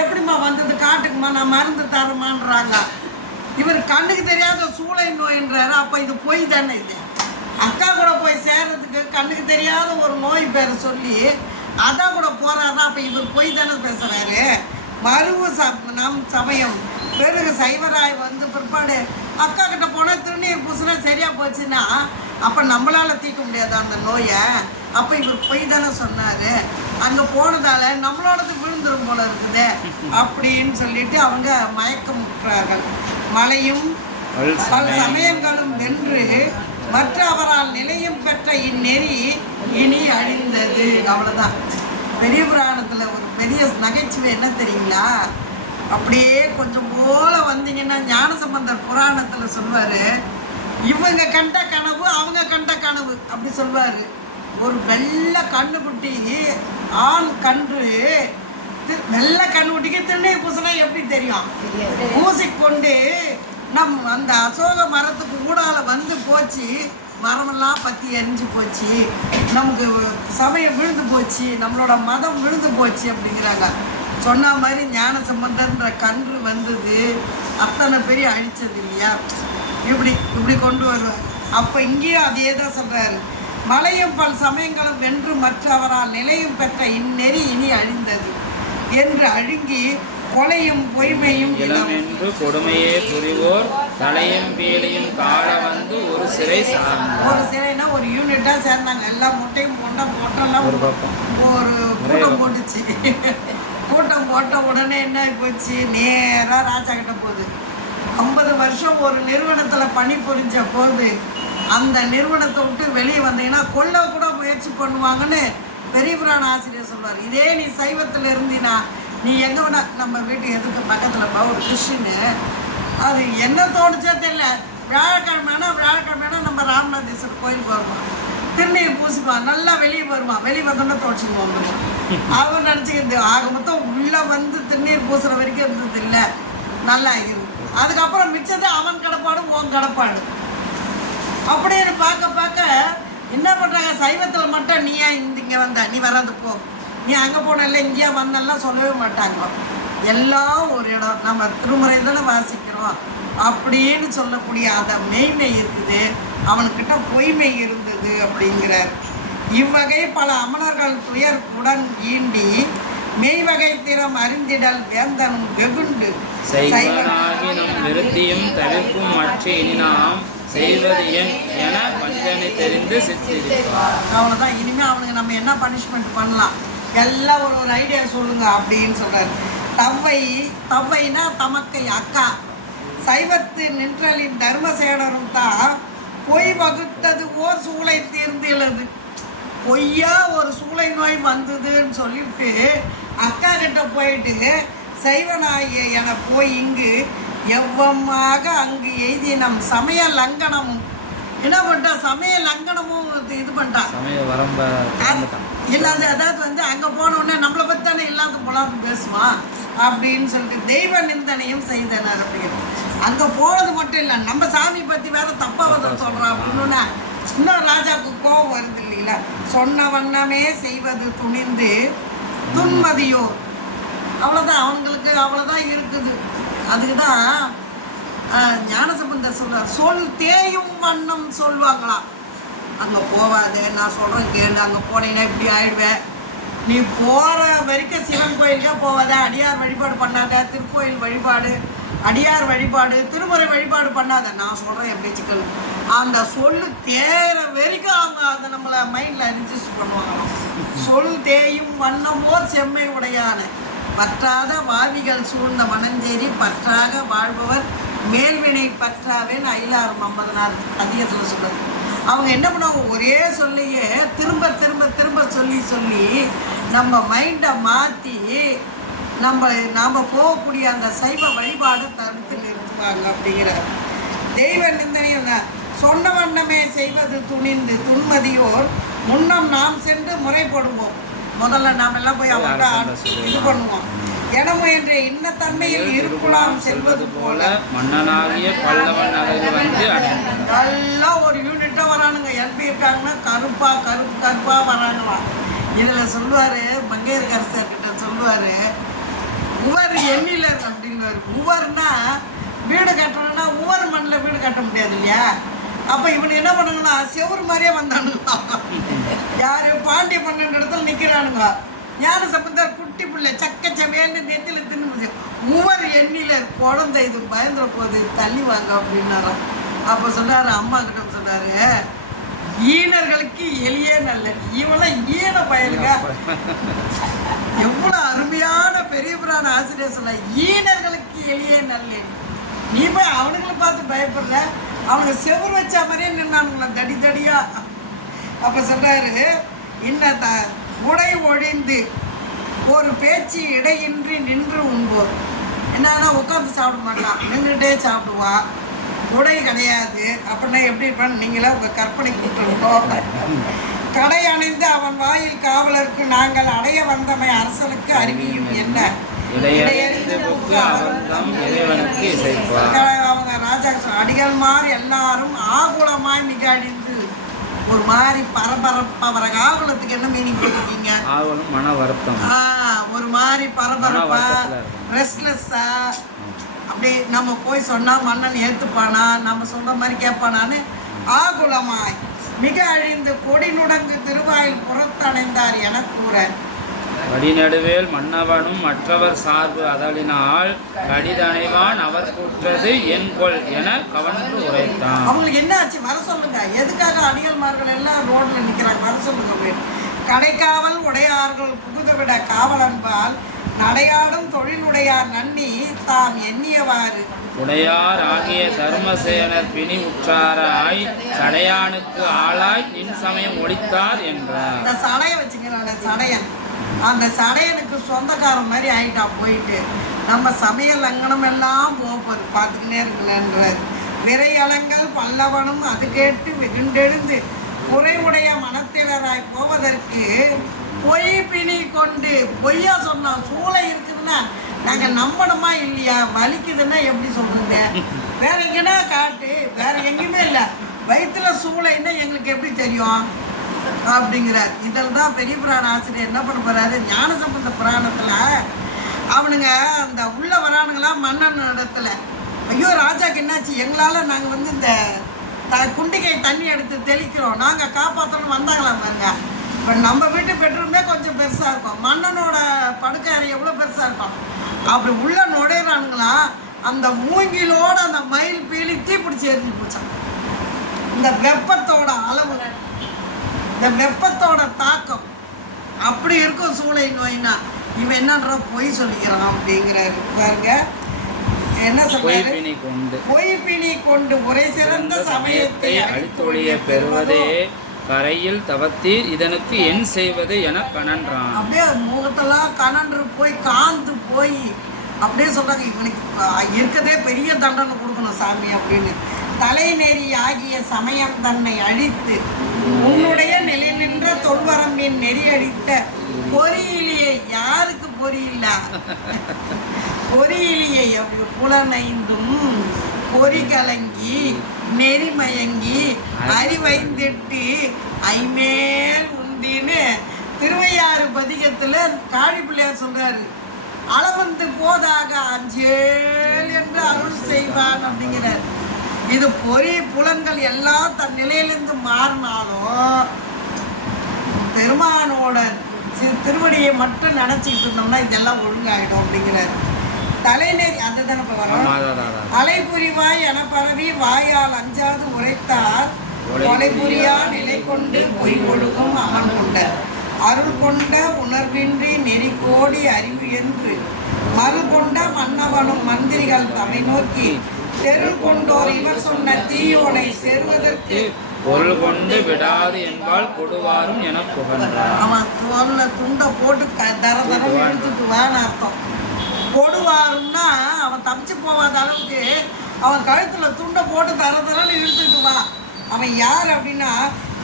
எப்படிம்மா வந்தது காட்டுக்குமா, நான் மருந்து தருமான்றாங்க. இவர் கண்ணுக்கு தெரியாத சூளை நோயின்றாரு. அப்போ இது போய் தானே? இது அக்கா கூட போய் சேர்றதுக்கு கண்ணுக்கு தெரியாத ஒரு நோய் பேரை சொல்லி அதான் கூட போறாருன்னா அப்போ இவர் போய் தானே பேசுகிறாரு. மருவு நம் சமயம் பெருகு சைவராய் வந்து பிற்பாடு அக்கா கிட்ட போனால் திருநீர் பூசினா சரியாக போச்சுன்னா அப்போ நம்மளால் தீர்க்க முடியாது அந்த நோயை. அப்போ இவர் போய் தானே சொன்னார். அங்கே போனதால் நம்மளோடது விழுந்துரும் போல இருக்குது அப்படின்னு சொல்லிட்டு அவங்க மயக்கம் முட்டுறார்கள். மலையும் பல சமயங்களும் வென்று மற்ற அவரால் நிலையும் பெற்ற இந்நெறி இனி அழிந்தது. அவ்வளவுதான். பெரிய புராணத்துல ஒரு பெரிய நகைச்சுவை என்ன தெரியுங்களா? அப்படியே கொஞ்சம் போல வந்தீங்கன்னா ஞானசம்பந்தர் புராணத்துல சொல்வாரு, இவங்க கண்ட கனவு அவங்க கண்ட கனவு அப்படி சொல்வாரு. ஒரு வெள்ளை கண்ணுக்குட்டி ஆண் கன்று, வெள்ளை கண்ணுக்குட்டிக்கு திருநீர் பூசினா எப்படி தெரியும்? பூசிக்கொண்டு அந்த அசோக மரத்துக்கு ஊடால வந்து போச்சு, மரமெல்லாம் பற்றி எரிஞ்சு போச்சு, நமக்கு சமயம் விழுந்து போச்சு, நம்மளோட மதம் விழுந்து போச்சு அப்படிங்கிறாங்க. சொன்ன மாதிரி ஞான சம்பந்தன்ற கன்று வந்தது, அத்தனை பெரிய அழிச்சது இல்லையா? இப்படி கொண்டு வருவார். அப்போ இங்கேயும் அதே தான் சொல்கிறாரு, மலையும் பல் சமயங்களும் வென்று மற்ற அவரால் நிலையும் பெற்ற இந்நெறி இனி அழிந்தது என்று அழுங்கி கொலையும் பொய்மையும் இளமென்று கொடுமையே புரிவோர் தலையும் பீலையும் கால வந்து ஒரு சிறை சார்ந்தார். ஒரு சிறைனா ஒரு யூனிட்டா சேர்ந்தாங்க. எல்லாம் முட்டையும் போட்டெல்லாம் ஒரு கூட்டம் போட்டுச்சு. கூட்டம் போட்ட உடனே என்ன போச்சு, நேரா ராஜா கிட்ட போகுது. 50 வருஷம் ஒரு நிறுவனத்துல பணி புரிஞ்ச போது அந்த நிறுவனத்தை விட்டு வெளியே வந்தீங்கன்னா கொல்ல கூட முயற்சி பண்ணுவாங்கன்னு பெரிய புராண ஆசிரியர் சொல்வார். இதே நீ சைவத்துல இருந்தீனா நீ எங்க வேணா, நம்ம வீட்டு எதுக்கு பக்கத்துல ஒரு கிறிஸ்டின்னு, அது என்ன தோணுச்சோ தெரியல, வியாழக்கிழமைனா நம்ம ராமநாதேஸ்வரர் கோயிலுக்கு வருவான், திருநீர் பூசிப்பான், நல்லா வெளியே வருவான், வெளியே வந்தோன்னா தோச்சிக்கு வந்துடுவான். அவன் நினச்சிக்கிறது ஆக மொத்தம் உள்ள வந்து திருநீர் பூசுற வரைக்கும் இருந்தது இல்லை, நல்லா இருக்கு. அதுக்கப்புறம் மிச்சது அவன் கடப்பாடு உன் கடப்பாடு அப்படின்னு பார்க்க என்ன பண்ணுறாங்க, சைவத்தில் மட்டும் நீ ஏன் இங்கே வந்த, நீ வராது போ, நீ அங்கே போனல இங்கேயா வந்தெல்லாம் சொல்லவே மாட்டாங்க. எல்லாம் ஒரு இடம், நம்ம திருமுறை தானே வாசிக்கிறோம் அப்படின்னு சொல்லக்கூடிய அந்த மெய்மை இருக்குது, அவனுக்கிட்ட பொய்மை இருந்தது அப்படிங்கிறார். இவ்வகை பல அமலர்கள் துயர்க்குடன் ஈண்டி மெய்வகை திறம் அறிந்திடல் வேந்தனும் வெகுண்டு செய்வனாகி நம் விருத்தியும் தவிர்க்கும் மற்ற இனி நாம் செய்வது என வஞ்சனை தெரிந்து சித்திரிப்பார். அவ்வளோதான். இனிமேல் அவனுக்கு நம்ம என்ன பனிஷ்மெண்ட் பண்ணலாம், எல்லாம் ஒரு ஐடியா சொல்லுங்க அப்படின்னு சொல்றாரு. தவ்வைனா தமக்கை அக்கா, சைவத்து நின்றலின் தர்மசேனரும் தான் பொய் வகுத்தது ஓர் சூளை தீர்ந்துள்ளது. பொய்யா ஒரு சூளை நோய் வந்ததுன்னு சொல்லிவிட்டு அக்கா கிட்ட போயிட்டு சைவனாகிய என போய் இங்கு எவ்வமாக அங்கு எய்தி நம் சமய லங்கனமும் என்ன பண்ணிட்டா, சமய லங்கனமும் இது பண்ணிட்டான், இல்லாத அதாவது வந்து அங்கே போனோடனே நம்மளை பற்றி தானே இல்லாத போலாது பேசுவான் அப்படின்னு சொல்லிட்டு தெய்வ நிந்தனையும் செய்தனர் அப்படிங்கிறது. அங்கே போனது மட்டும் இல்லை, நம்ம சாமி பற்றி வேற தப்பாவதை சொல்கிறான் அப்படின்னா இன்னும் ராஜாவுக்கு கோபம் வருது இல்லைங்களா? சொன்ன வண்ணமே செய்வது துணிந்து துன்மதியோ, அவ்வளோதான், அவங்களுக்கு அவ்வளோதான் இருக்குது. அதுக்கு தான் ஞானசம்பந்தர் சொல்கிறார், சொல் தேயும் வண்ணம் சொல்லுவாங்களாம். அங்கே போவாத, நான் சொல்கிறேன் கேளு, அங்கே போனீங்கன்னா இப்படி ஆயிடுவேன், நீ போகிற வரைக்கும் சிவன் கோயிலுக்கே போவாத, அடியார் வழிபாடு பண்ணாத, திருக்கோயில் வழிபாடு, அடியார் வழிபாடு, திருமுறை வழிபாடு பண்ணாத, நான் சொல்கிறேன் எப்படி சிக்கல். அந்த சொல்லு தேற வரைக்கும் அவங்க அதை நம்மளை மைண்டில் ரிஜிஸ்டர் பண்ணுவாங்களாம். சொல் தேயும் வண்ணமோ செம்மை உடையான பற்றாத வாவிகள் சூழ்ந்த மனஞ்சேரி பற்றாக வாழ்பவர் மேல்வினை பற்றாவேன்னு ஐலாறு 54 அதிகத்தில் சொல்லுது. அவங்க என்ன பண்ணுவாங்க, ஒரே சொல்லியே திரும்ப திரும்ப திரும்ப சொல்லி நம்ம மைண்டை மாற்றி நாம் போகக்கூடிய அந்த சைவ வழிபாடு தடுத்து நிறுத்துவாங்க அப்படிங்கிறார். தெய்வ நிந்தனையும் சொன்ன வண்ணமே செய்வது துணிந்து துன்மதியோர் முன்னம் நாம் சென்று முறைப்படுவோம். முதல்ல நாம் எல்லாம் போய் அவங்கள்ட்ட இது பண்ணுவோம். எனமோ என்ற இன்னத்தன்மையில் இருக்கலாம் செல்வது போல மன்னனாகிய பல்லவன் நகரில் வந்து எல்லாம் ஒரு யூனிட்டாக வரானுங்க. எப்படி இருக்காங்கன்னா கருப்பா வராங்களாம். இதில் சொல்லுவார், மங்கையர்கரசர்கிட்ட சொல்லுவார், உவர் எண்ணிலர் அப்படின்னாரு. உவர்னா வீடு கட்டணும்னா உவர் மண்ணில் வீடு கட்ட முடியாது இல்லையா? அப்போ இவனு என்ன பண்ணுங்கன்னா செவ்வறு மாதிரியே வந்தானுங்க. யார் பாண்டிய பன்னெண்டு இடத்துல நிற்கிறானுங்க. ஞான சம்பந்தர் குட்டி பிள்ளை சக்க சமையல்னு நெத்தில தின்னு உவர் எண்ணிலர் குழந்தை இது பயந்துட போகுது தள்ளி வாங்க அப்படின்னாராம். அப்போ சொன்னார், அம்மா கிட்ட சொன்னார், ஈனர்களுக்கு எளியே நல்ல, இவெல்லாம் ஈன பயலுங்க. எவ்வளோ அருமையான பெரிய புராண ஆசிரியர் சொல்ல, ஈனர்களுக்கு எளியே நல்ல. நீ போய் அவனுங்களை பார்த்து பயப்படுற, அவனுக்கு செவுறு வச்ச மாதிரியே நின்னானுங்களா தடி தடியா. அப்போ சொல்றாரு, இன்ன உடை ஒழிந்து ஒரு பேச்சு இடையின்றி நின்று உண்போர். என்னன்னா உட்காந்து சாப்பிட மாட்டான், நின்றுட்டே சாப்பிடுவான். உடை கிடையாது அப்படின்னா எப்படி இருப்பான்னு நீங்களே உங்கள் கற்பனை கொடுத்துருக்கோம். கடை அணைந்து அவன் வாயில் காவலருக்கு நாங்கள் அடைய வந்தமை அரசனுக்கு அறிவியும் என்ன. அவங்க ராஜா அடிகள் மாதிரி எல்லாரும் ஆகுலமாய் மிக அழிந்து ஒரு மாதிரி பரபரப்பா வர. ஆகுலத்துக்கு என்ன மீனிங் கொடுத்துருக்கீங்க? மன வருத்தம். ஒரு மாதிரி பரபரப்பா, ரெஸ்ட்லெஸ்ஸா. அப்படி நம்ம போய் சொன்னா மன்னன் ஏத்துப்பானா, நம்ம சொல்ற மாதிரி கேட்பானான்னு ஆகுலமாய் மிக அழிந்து கொடி நுடங்கு திருவாயில் புறத்தடைந்தார் என கூற. வடிநடுவேல் மன்னவனும் மற்றவர் சார்பு அதலினால் கடிதணைவான் அவர் கூற்றது என் கொள் என கவர்ந்து உரைத்தான். அவங்களுக்கு என்ன ஆச்சு? வர சொல்லுங்க. எதுக்காக அடிகள்மார்கள் எல்லாம் ரோட்ல நிக்கிறாங்க? வர சொல்லுங்க. கடைக்காவல் உடையார்கள் புகுதவிட காவலன்பால் நடையாடும் தொழிலுடையார் நன்னி தாம் எண்ணியவாறு உடையார் ஆகிய தர்மசேனர் பிணி உற்றாராய் சடையானுக்கு ஆளாய் நின் சமயம் ஒழித்தார் என்றார். இந்த சடைய வச்சுங்க, சடையன் அந்த சடையனுக்கு சொந்தக்காரன் மாதிரி ஆயிட்டான். போயிட்டு நம்ம சமையல் அங்கனம் எல்லாம் போகுது பார்த்துக்கிட்டே இருக்குன்றார். விரையலங்கள் பல்லவனும் அது கேட்டு வெகுண்டெழுந்து குறைவுடைய மனத்தினராய் போவதற்கு பொய் பிணி கொண்டு பொய்யா சொன்னோம். சூளை இருக்குதுன்னா நாங்கள் நம்பணுமா இல்லையா? வலிக்குதுன்னா எப்படி சொல்லுங்க? வேற எங்கன்னா காட்டு, வேற எங்கேயுமே இல்லை. வயிற்றுல சூளைன்னா எங்களுக்கு எப்படி தெரியும் அப்படிங்கிறார். இதில் தான் பெரிய புராண ஆசிரியர் என்ன பண்ண போறாரு, ஞானசம்பந்த புராணத்தில் அவனுங்க அந்த உள்ள வரானுங்களாம் மன்னன் இடத்துல. ஐயோ ராஜாக்கு என்னாச்சு, எங்களால் நாங்கள் வந்து இந்த குண்டிகை தண்ணி எடுத்து தெளிக்கிறோம், நாங்கள் காப்பாற்றணும் வந்தாங்களாம் பாருங்க. இப்போ நம்ம வீட்டு பெட்ரூமே கொஞ்சம் பெருசாக இருக்கும், மன்னனோட படுக்கை அறை எவ்வளோ பெருசாக இருக்கும். அப்படி உள்ள நுழையிறானுங்களா, அந்த மூங்கிலோட அந்த மயில் பீலி தீப்பிடிச்சி எரிஞ்சு போச்சான். இந்த வெப்பத்தோட அளவு, இந்த வெப்பத்தோட தாக்கம் அப்படி இருக்கும் சூளை நோய்னா. இவன் என்னன்ற பொய் சொல்லிக்கிறான் அப்படிங்கிறாரு பாருங்க. என்ன சொல்றாரு? பொய் பிணி கொண்டு உரை சிறந்த சமயத்தை அழித்தொழிய பெறுவதே கரையில் தவத்தீர் இதனுக்கு என் செய்வது என கனன்றான். அப்படியே முகத்தெல்லாம் கனன்று போய் காந்து போய் அப்படியே சொல்றாங்க, இவனுக்கு இருக்கதே பெரிய தண்டனை கொடுக்கணும் சாமி அப்படின்னு. தலைநெறி ஆகிய சமயம் தன்னை அழித்து உன்னுடைய நிலை நின்ற தொல்வரம்பின் நெறி அடித்த பொறியிலியை. யாருக்கு பொறியில்ல? பொறியிலியை அப்படி புலனைந்தும் பொறி கலங்கி நெறிமயங்கி அறிவைந்திட்டு ஐமேல் உண்டின்னு திருவையாறு பதிகத்துல காளி பிள்ளையார் சொல்றாரு. அளவந்து போதாக அஞ்சேல் என்று அருள் செய்வான் அப்படிங்கிறார். இது பொறி புலன்கள் எல்லாம் தன் நிலையிலிருந்து மாறினாலும் பெருமானோட திருவடியை மட்டும் நினைச்சிட்டு இருந்தோம்னா இதெல்லாம் ஒழுங்காயிடும் அப்படிங்கிறார். தலைநெறி அதுதான் இப்ப வரும். அலைபுரிவாய் என பரவி வாயால் அஞ்சாது உரைத்தார் கொலைபுரியா நிலை கொண்டு பொய் ஒழுகும் அமன் கொண்ட அருள் கொண்ட உணர்வின்றி நெறி கோடி அறிவு என்று மறு கொண்ட மன்னவனும் மந்திரிகள் தமை நோக்கி தெருள் கொண்டோர் இவர் சொன்ன தீயோனை சேருவதற்கு பொருள் கொண்டு விடாது என்பால் கொடுவாரும் என புகழ்ந்தார். அவன் தோல்ல துண்டை போட்டு தர தர இழுத்துட்டு வான்னு அர்த்தம். போடுவாருன்னா அவன் தப்பிச்சு போவாத அளவுக்கு அவன் கழுத்துல துண்டை போட்டு தர தரன்னு இழுத்துட்டு வா. அவன் யார் அப்படின்னா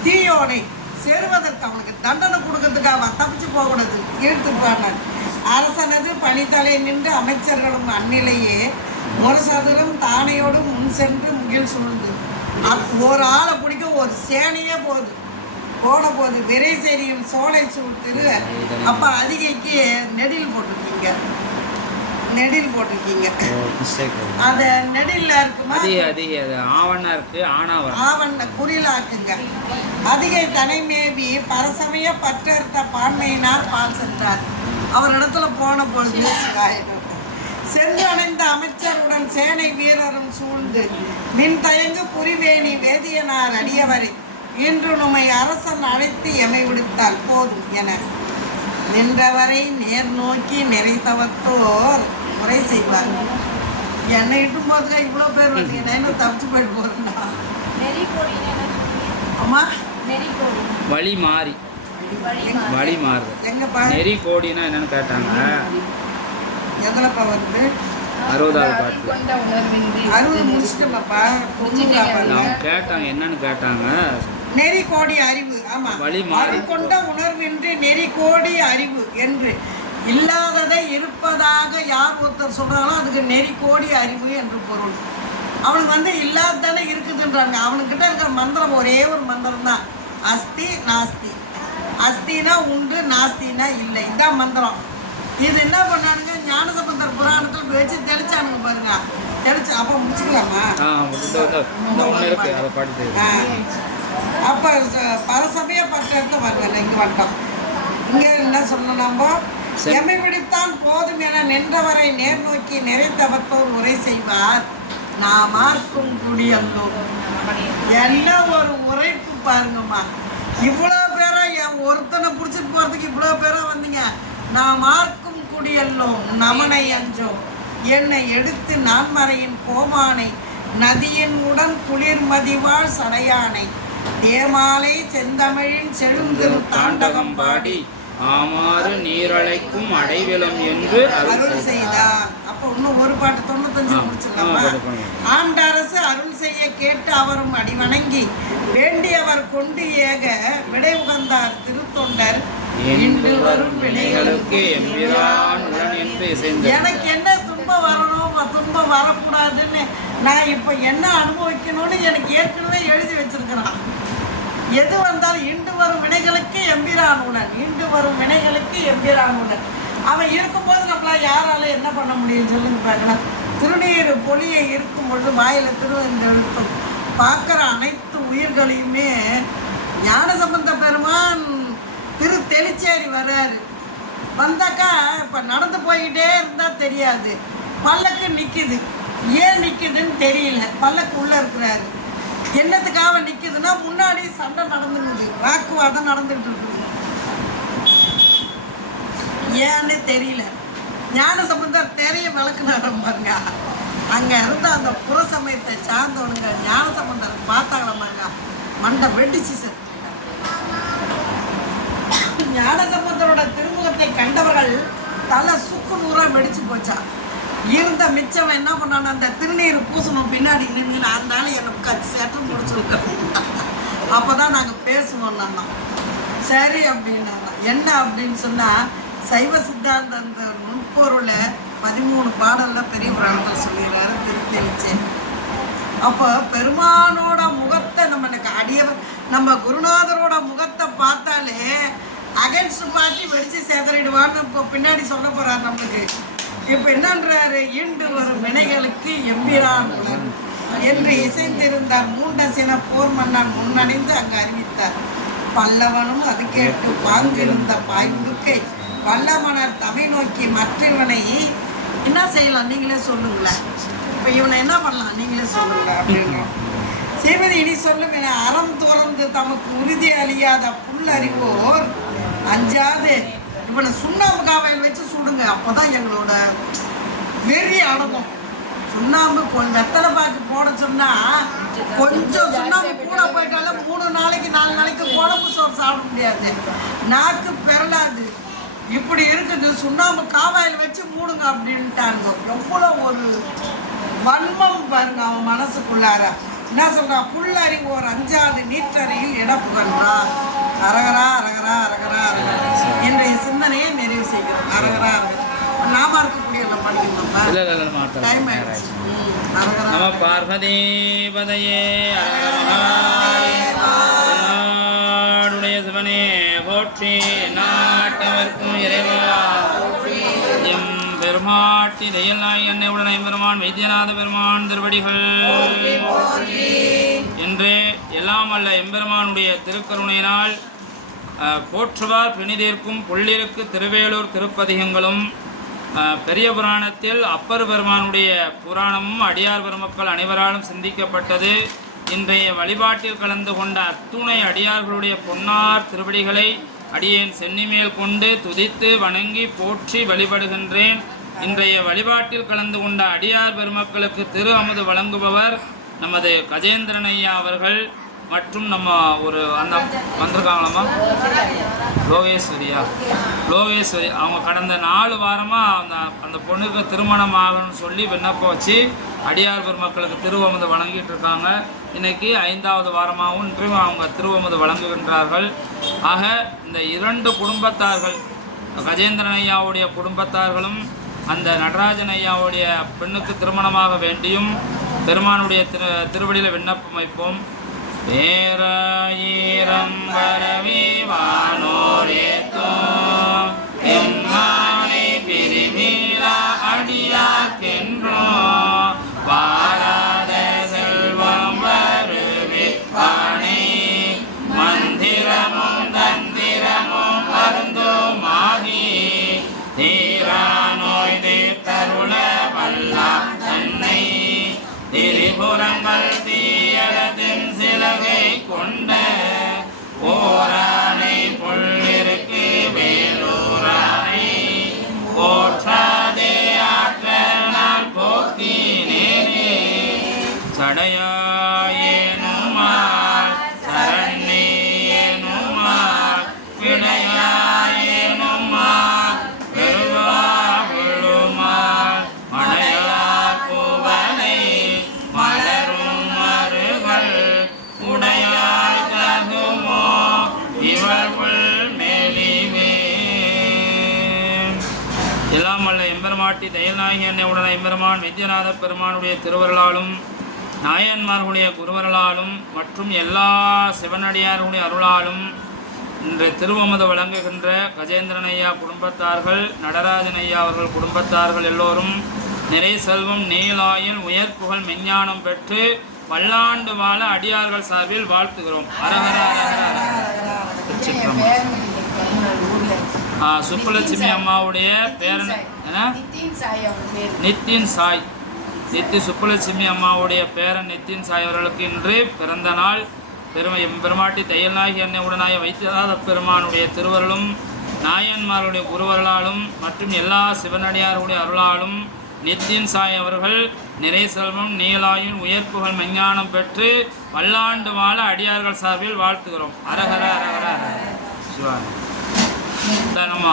தீயோனை சேருவதற்கு அவனுக்கு தண்டனை கொடுக்கறதுக்கு அவன் தப்பிச்சு போகக்கூடாது, இழுத்துட்டு வாங்க. அரசனது பணித்தலை நின்று அமைச்சர்களும் அந்நிலையே ஒரு சதுரம் தானையோடும் முன் சென்று முகில் சூழ்ந்து ஒரு ஆளை பிடிக்க ஒரு சேனையே போகுது போது விரை செரியும் சோலை சூழ்த்திரு. அப்ப அதிகைக்கு நெடில் போட்டிருக்கீங்க, நெடில் போட்டிருக்கீங்க. அது நெடில்ல இருக்குமா? ஆவண்ணா இருக்கு, ஆவண்ண குறிலாக்குங்க. அதிகை தனைமேவி பரசமய பற்றறுத்த பான்மையினார் பால் சென்றார். அவர் இடத்துல போன பொழுது சென்று அணைந்த அமைச்சருடன் சேனை வீரரும் சூழ்ந்து மின் தயங்கு புரிவேணி வேதியனார் அடியவரை இன்று நம்மை அரசன் அழைத்து எமை விடுத்தால் போதும் என நின்றவரை நேர் நோக்கி நிறைத்தவத்தோர் முறை செய்வார். என்னை இட்டும் போதுக்கா இவ்வளோ பேர் வந்தீங்க, நான் என்ன தப்பிச்சு போயிட்டு போகிறேன்னா. அம்மா வழி மாறி வழி மாறுது. எங்கப்பா நெறி கோடினா என்னன்னு கேட்டாங்க. எதுலப்பா வருது? 60வது பாட்டு. 60 முடிச்சுட்டோம்ப்பா. அவங்க கேட்டாங்க என்னன்னு கேட்டாங்க. நெறி கோடி அறிவு. ஆமா, வழி மாறி அது கொண்ட உணர்வின்றி நெறி கோடி அறிவு என்று இல்லாததை இருப்பதாக யார் ஒருத்தர் சொல்றாங்களோ அதுக்கு நெறி கோடி அறிவு என்று பொருள். அவனுக்கு வந்து இல்லாததானே இருக்குதுன்றாங்க. அவனுக்கிட்ட இருக்கிற மந்திரம் ஒரே ஒரு மந்திரம் தான், அஸ்தி நாஸ்தி. அஸ்தினா உண்டு, நாஸ்தினா இல்லை. இதான் மந்திரம். இது என்ன பண்ணானுங்க, ஞானசம்பந்தர் புராணத்தில் வச்சு தெளிச்சானுங்க பாருங்க. தெளிச்சு அப்போ முடிச்சுக்கலாமா? அப்போ பரசமய பட்டத்தை வரல. இங்கே வந்துட்டோம். இங்கே என்ன சொன்னோம் நம்ம, எம்மை பிடித்தான் போதும் என நின்றவரை நேர் நோக்கி நிறைந்தவத்தோர் உரை செய்வார் நான் மார்க்கும் குடியல்லோ. என்ன ஒரு உரைப்பு பாருங்கம்மா. இவ்வளோ பேரா என் ஒருத்தனை பிடிச்சிட்டு போகிறதுக்கு இவ்வளோ பேரா வந்தீங்க. நான் மார்க்கும் குடியல்லோம் நமனை அஞ்சோம் என்னை எடுத்து நான்மறையின் கோமானை நதியின் உடன் குளிர் மதிவாழ் சடையானை தேமாலை செந்தமிழின் செழுந்திரு தாண்டகம் பாடி ஆமாறு நீரழைக்கும் அடைவிலம் என்று அருள் செய்தார். அப்போ இன்னும் ஒரு பாட்டு 95 முடிச்சிடலாமா? ஆண்டரசு அருள் செய்ய கேட்டு அவரும் அடிவணங்கி வேண்டியவர் கொண்டு ஏக விடை உகந்தார் திருத்தொண்டர் இன்று வரும் வினைகளுக்கு எம்பிரான் உடன் என்று இசைந்தார். எனக்கு என்ன துன்பம் வரணும், துன்பம் வரக்கூடாதுன்னு நான் இப்போ என்ன அனுபவிக்கணும்னு எனக்கு ஏற்கனவே எழுதி வச்சிருக்கிறான். எது வந்தாலும் இன்று வரும் வினைகளுக்கு எம்பிரானுடன், இன்று வரும் வினைகளுக்கு எம்பிரானுடன். அவன் இருக்கும்போது நம்மளால் யாரால என்ன பண்ண முடியும் சொல்லுங்க பார்க்கலாம். திருநீர் பொலியை இருக்கும் பொழுது வாயில் திருவெழுத்தும் பார்க்குற அனைத்து உயிர்களையுமே ஞானசம்பந்த பெருமான் தெளிச்சேரி வர்றாரு. வந்தாக்கா இப்போ நடந்து போய்கிட்டே இருந்தால் தெரியாது, பல்லக்கு நிற்கிது. ஏன் நிற்கிதுன்னு தெரியல. பல்லக்கு உள்ளே இருக்கிறாரு. என்னத்துக்காக நிற்குதுன்னா முன்னாடி சண்டை நடந்துருக்குது, வாக்குவாதம் நடந்துகிட்டு இருக்குது. ஏன்னு தெரியல. ஞானசம்பந்தர் தெரிய விளக்குனாரு பாருங்க. அங்கே இருந்த அந்த புற சமயத்தை சார்ந்தவனுங்க ஞானசம்பந்தரை பார்த்தாங்கள பாருங்க, மண்டை வெடிச்சு செத்து. ஞானசம்பந்தரோட திருமுகத்தை கண்டவர்கள் தலை சுக்கு நூறாக வெடிச்சு போச்சா. இருந்த மிச்சம் என்ன பண்ணான்னு அந்த திருநீர் பூசணும் பின்னாடி நின்று அதனால எனக்கு கட்சி சேட்டம் முடிச்சுருக்கோம். அப்போ தான் நாங்கள் பேசுவோம். நான் சரி அப்படின்னா என்ன அப்படின்னு சொன்னால், சைவ சித்தாந்த அந்த நுட்பொருளை 13 பாடலில் பெரிய புராணத்தில் சொல்லிடுறாரு திருத்தெளிச்சேன். அப்போ பெருமானோட முகத்தை நம்ம குருநாதரோட முகத்தை பார்த்தாலே அகென்ஸ்ட் பார்ட்டி வெடிச்சு சேதறிடுவான்னு இப்போ பின்னாடி சொல்ல போகிறார் நம்மளுக்கு. இப்போ என்னன்றாரு, ஈண்டு வரும் வினைகளுக்கு எம்பிரான் என்று இசைந்திருந்தார். மூண்டசின போர் மன்னான் முன்னணிந்து அங்கு அறிவித்தார். பல்லவனும் அது கேட்டு பாங்கிருந்த பாய்முடுக்கை வல்லமனர் தமை நோக்கி மற்றவனை என்ன செய்யலாம் நீங்களே சொல்லுங்களேன். இப்போ இவனை என்ன பண்ணலாம் நீங்களே சொல்லுங்களேன் அப்படின்றோம். செய்வது இனி சொல்லும் என அறம் துறந்து தமக்கு உறுதி அழியாத புல் அறிவோர் அஞ்சாது இவனை சுண்ணாம்பு காவையில் வச்சு சுடுங்க. அப்போ தான் எங்களோட வெறி அடங்கும். சுண்ணாம்பு வெத்தலை பாக்கு போட சொன்னால் கொஞ்சம் சுண்ணாம்பு கூட போயிட்டாலும் 3 நாளைக்கு 4 நாளைக்கு குழம்பு சோறு சாப்பிட முடியாது, நாக்கு பெறலாது. இப்படி இருக்குது. சுண்ணாம்பு காவாயில் வச்சு மூடுங்க அப்படின்ட்டாங்க. எவ்வளோ ஒரு வன்மம் பாருங்க அவன் மனசுக்குள்ளார. என்ன சொல்கிறான், புல்லறிவு ஒரு அஞ்சாது நீற்றறையில் இடப்புகன்றா. அரகரா அரகரா அரகரா அரகரா என்னுடைய சிந்தனையை நிறைவு செய்கிறோம். அரகரா அரகரா நாம இருக்கக்கூடிய படிக்கணும். டைம் ஆயிடுச்சு. நம பார்வதீபதையே நாடுடைய சிவனே போற்றி. நாட்டவர்க்கும் இறைவா எம் பெருமாட்டி தெயல்லாய் அன்னை உடனே பெருமான் வைத்தியநாத பெருமான் திருவடிகள் என்று எல்லாம் அல்ல எம்பெருமானுடைய திருக்கருணையினால் போற்றுவார் பிணிதீர்க்கும் புள்ளிருக்கு திருவேலூர் திருப்பதிகங்களும் பெரிய புராணத்தில் அப்பர் பெருமானுடைய புராணமும் அடியார் பெருமக்கள் அனைவராலும் சிந்திக்கப்பட்டது. இன்றைய வழிபாட்டில் கலந்து கொண்ட அத்துணை அடியார்களுடைய பொன்னார் திருவடிகளை அடியேன் சென்னிமேல் கொண்டு துதித்து வணங்கி போற்றி வழிபடுகின்றேன். இன்றைய வழிபாட்டில் கலந்து கொண்ட அடியார் பெருமக்களுக்கு திரு அமுது வழங்குபவர் நமது கஜேந்திரன் ஐயா அவர்கள் மற்றும் நம்ம ஒரு அந்த வந்திருக்காங்களாமா லோகேஸ்வரி அவங்க கடந்த 4 வாரமாக அந்த பொண்ணுக்கு திருமணம் ஆகணும்னு சொல்லி விண்ணப்பம் வச்சு அடியார் பெருமக்களுக்கு திருவமுது வழங்கிட்டு இருக்காங்க. இன்னைக்கு 5வது வாரமாகவும் இன்றையும் அவங்க திருவமுது வழங்குகின்றார்கள். ஆக இந்த 2 குடும்பத்தார்கள், கஜேந்திரன் ஐயாவுடைய குடும்பத்தார்களும் அந்த நடராஜன் ஐயாவுடைய பெண்ணுக்கு திருமணமாக வேண்டியும் பெருமானுடைய திருவடியில் விண்ணப்பம் வைப்போம். ஏராயிரம் வரவி வானோரேத்தோ எம்மானை பிரிவிலா அடியார்க்கென்றோ வாராத செல்வம் வருவிப்பானை மந்திரமும் தந்திரமும் மருந்துமாகி தீரா நோய் தீர்த்தருள வல்லாம் தன்னை திரிபுரங்கள் தீயடத்தின் சிலகை கொண்ட ஓரானை புள்ளிருக்கு வேலூரானை போற்றாதே ஆற்ற நான் போக்கினேனே சடையாயேனுமார் சரண்யேனுமார் விடையாயேனுமார் பெருவாழுமார் மடையார் பூவனை மலரும் மருகள் உடையாய் தகுமோ இவள் மேலிவே. எல்லாம் வல்ல எம்பெருமாட்டி தையல்நாயகி அன்னையுடன் எம்பெருமான் வித்யநாத பெருமானுடைய திருவருளாலும் நாயன்மார்களுடைய குருவருளாலும் மற்றும் எல்லா சிவனடியார்களுடைய அருளாலும் இன்று திருவமுது வழங்குகின்ற கஜேந்திரன் ஐயா குடும்பத்தார்கள், நடராஜன் ஐயா அவர்கள் குடும்பத்தார்கள் எல்லோரும் நிறை செல்வம் நீலாயில் உயர் புகழ் மெஞ்ஞானம் பெற்று பல்லாண்டு வாழ அடியார்கள் சார்பில் வாழ்த்துகிறோம். அரஹர அரஹர சுப்புலட்சுமி அம்மாவுடைய பேரன் நித்தின் சாய், நித்தி சுப்புலட்சுமி அம்மாவுடைய பேரன் நித்தின் சாய் அவர்களுக்கு இன்று பிறந்த நாள். பெருமாட்டி தையல்நாயகி அன்னை உடனாய வைத்தியநாத பெருமானுடைய திருவருளும் நாயன்மார்களுடைய குருவருளாலும் மற்றும் எல்லா சிவனடியார்களுடைய அருளாலும் நித்தின் சாய் அவர்கள் நிறை செல்வம் நீலாயின் உயர்ப்புகள் மெஞ்ஞானம் பெற்று பல்லாண்டு வாழ அடியார்கள் சார்பில் வாழ்த்துகிறோம். அரஹர அரஹர சிவா. நம்ம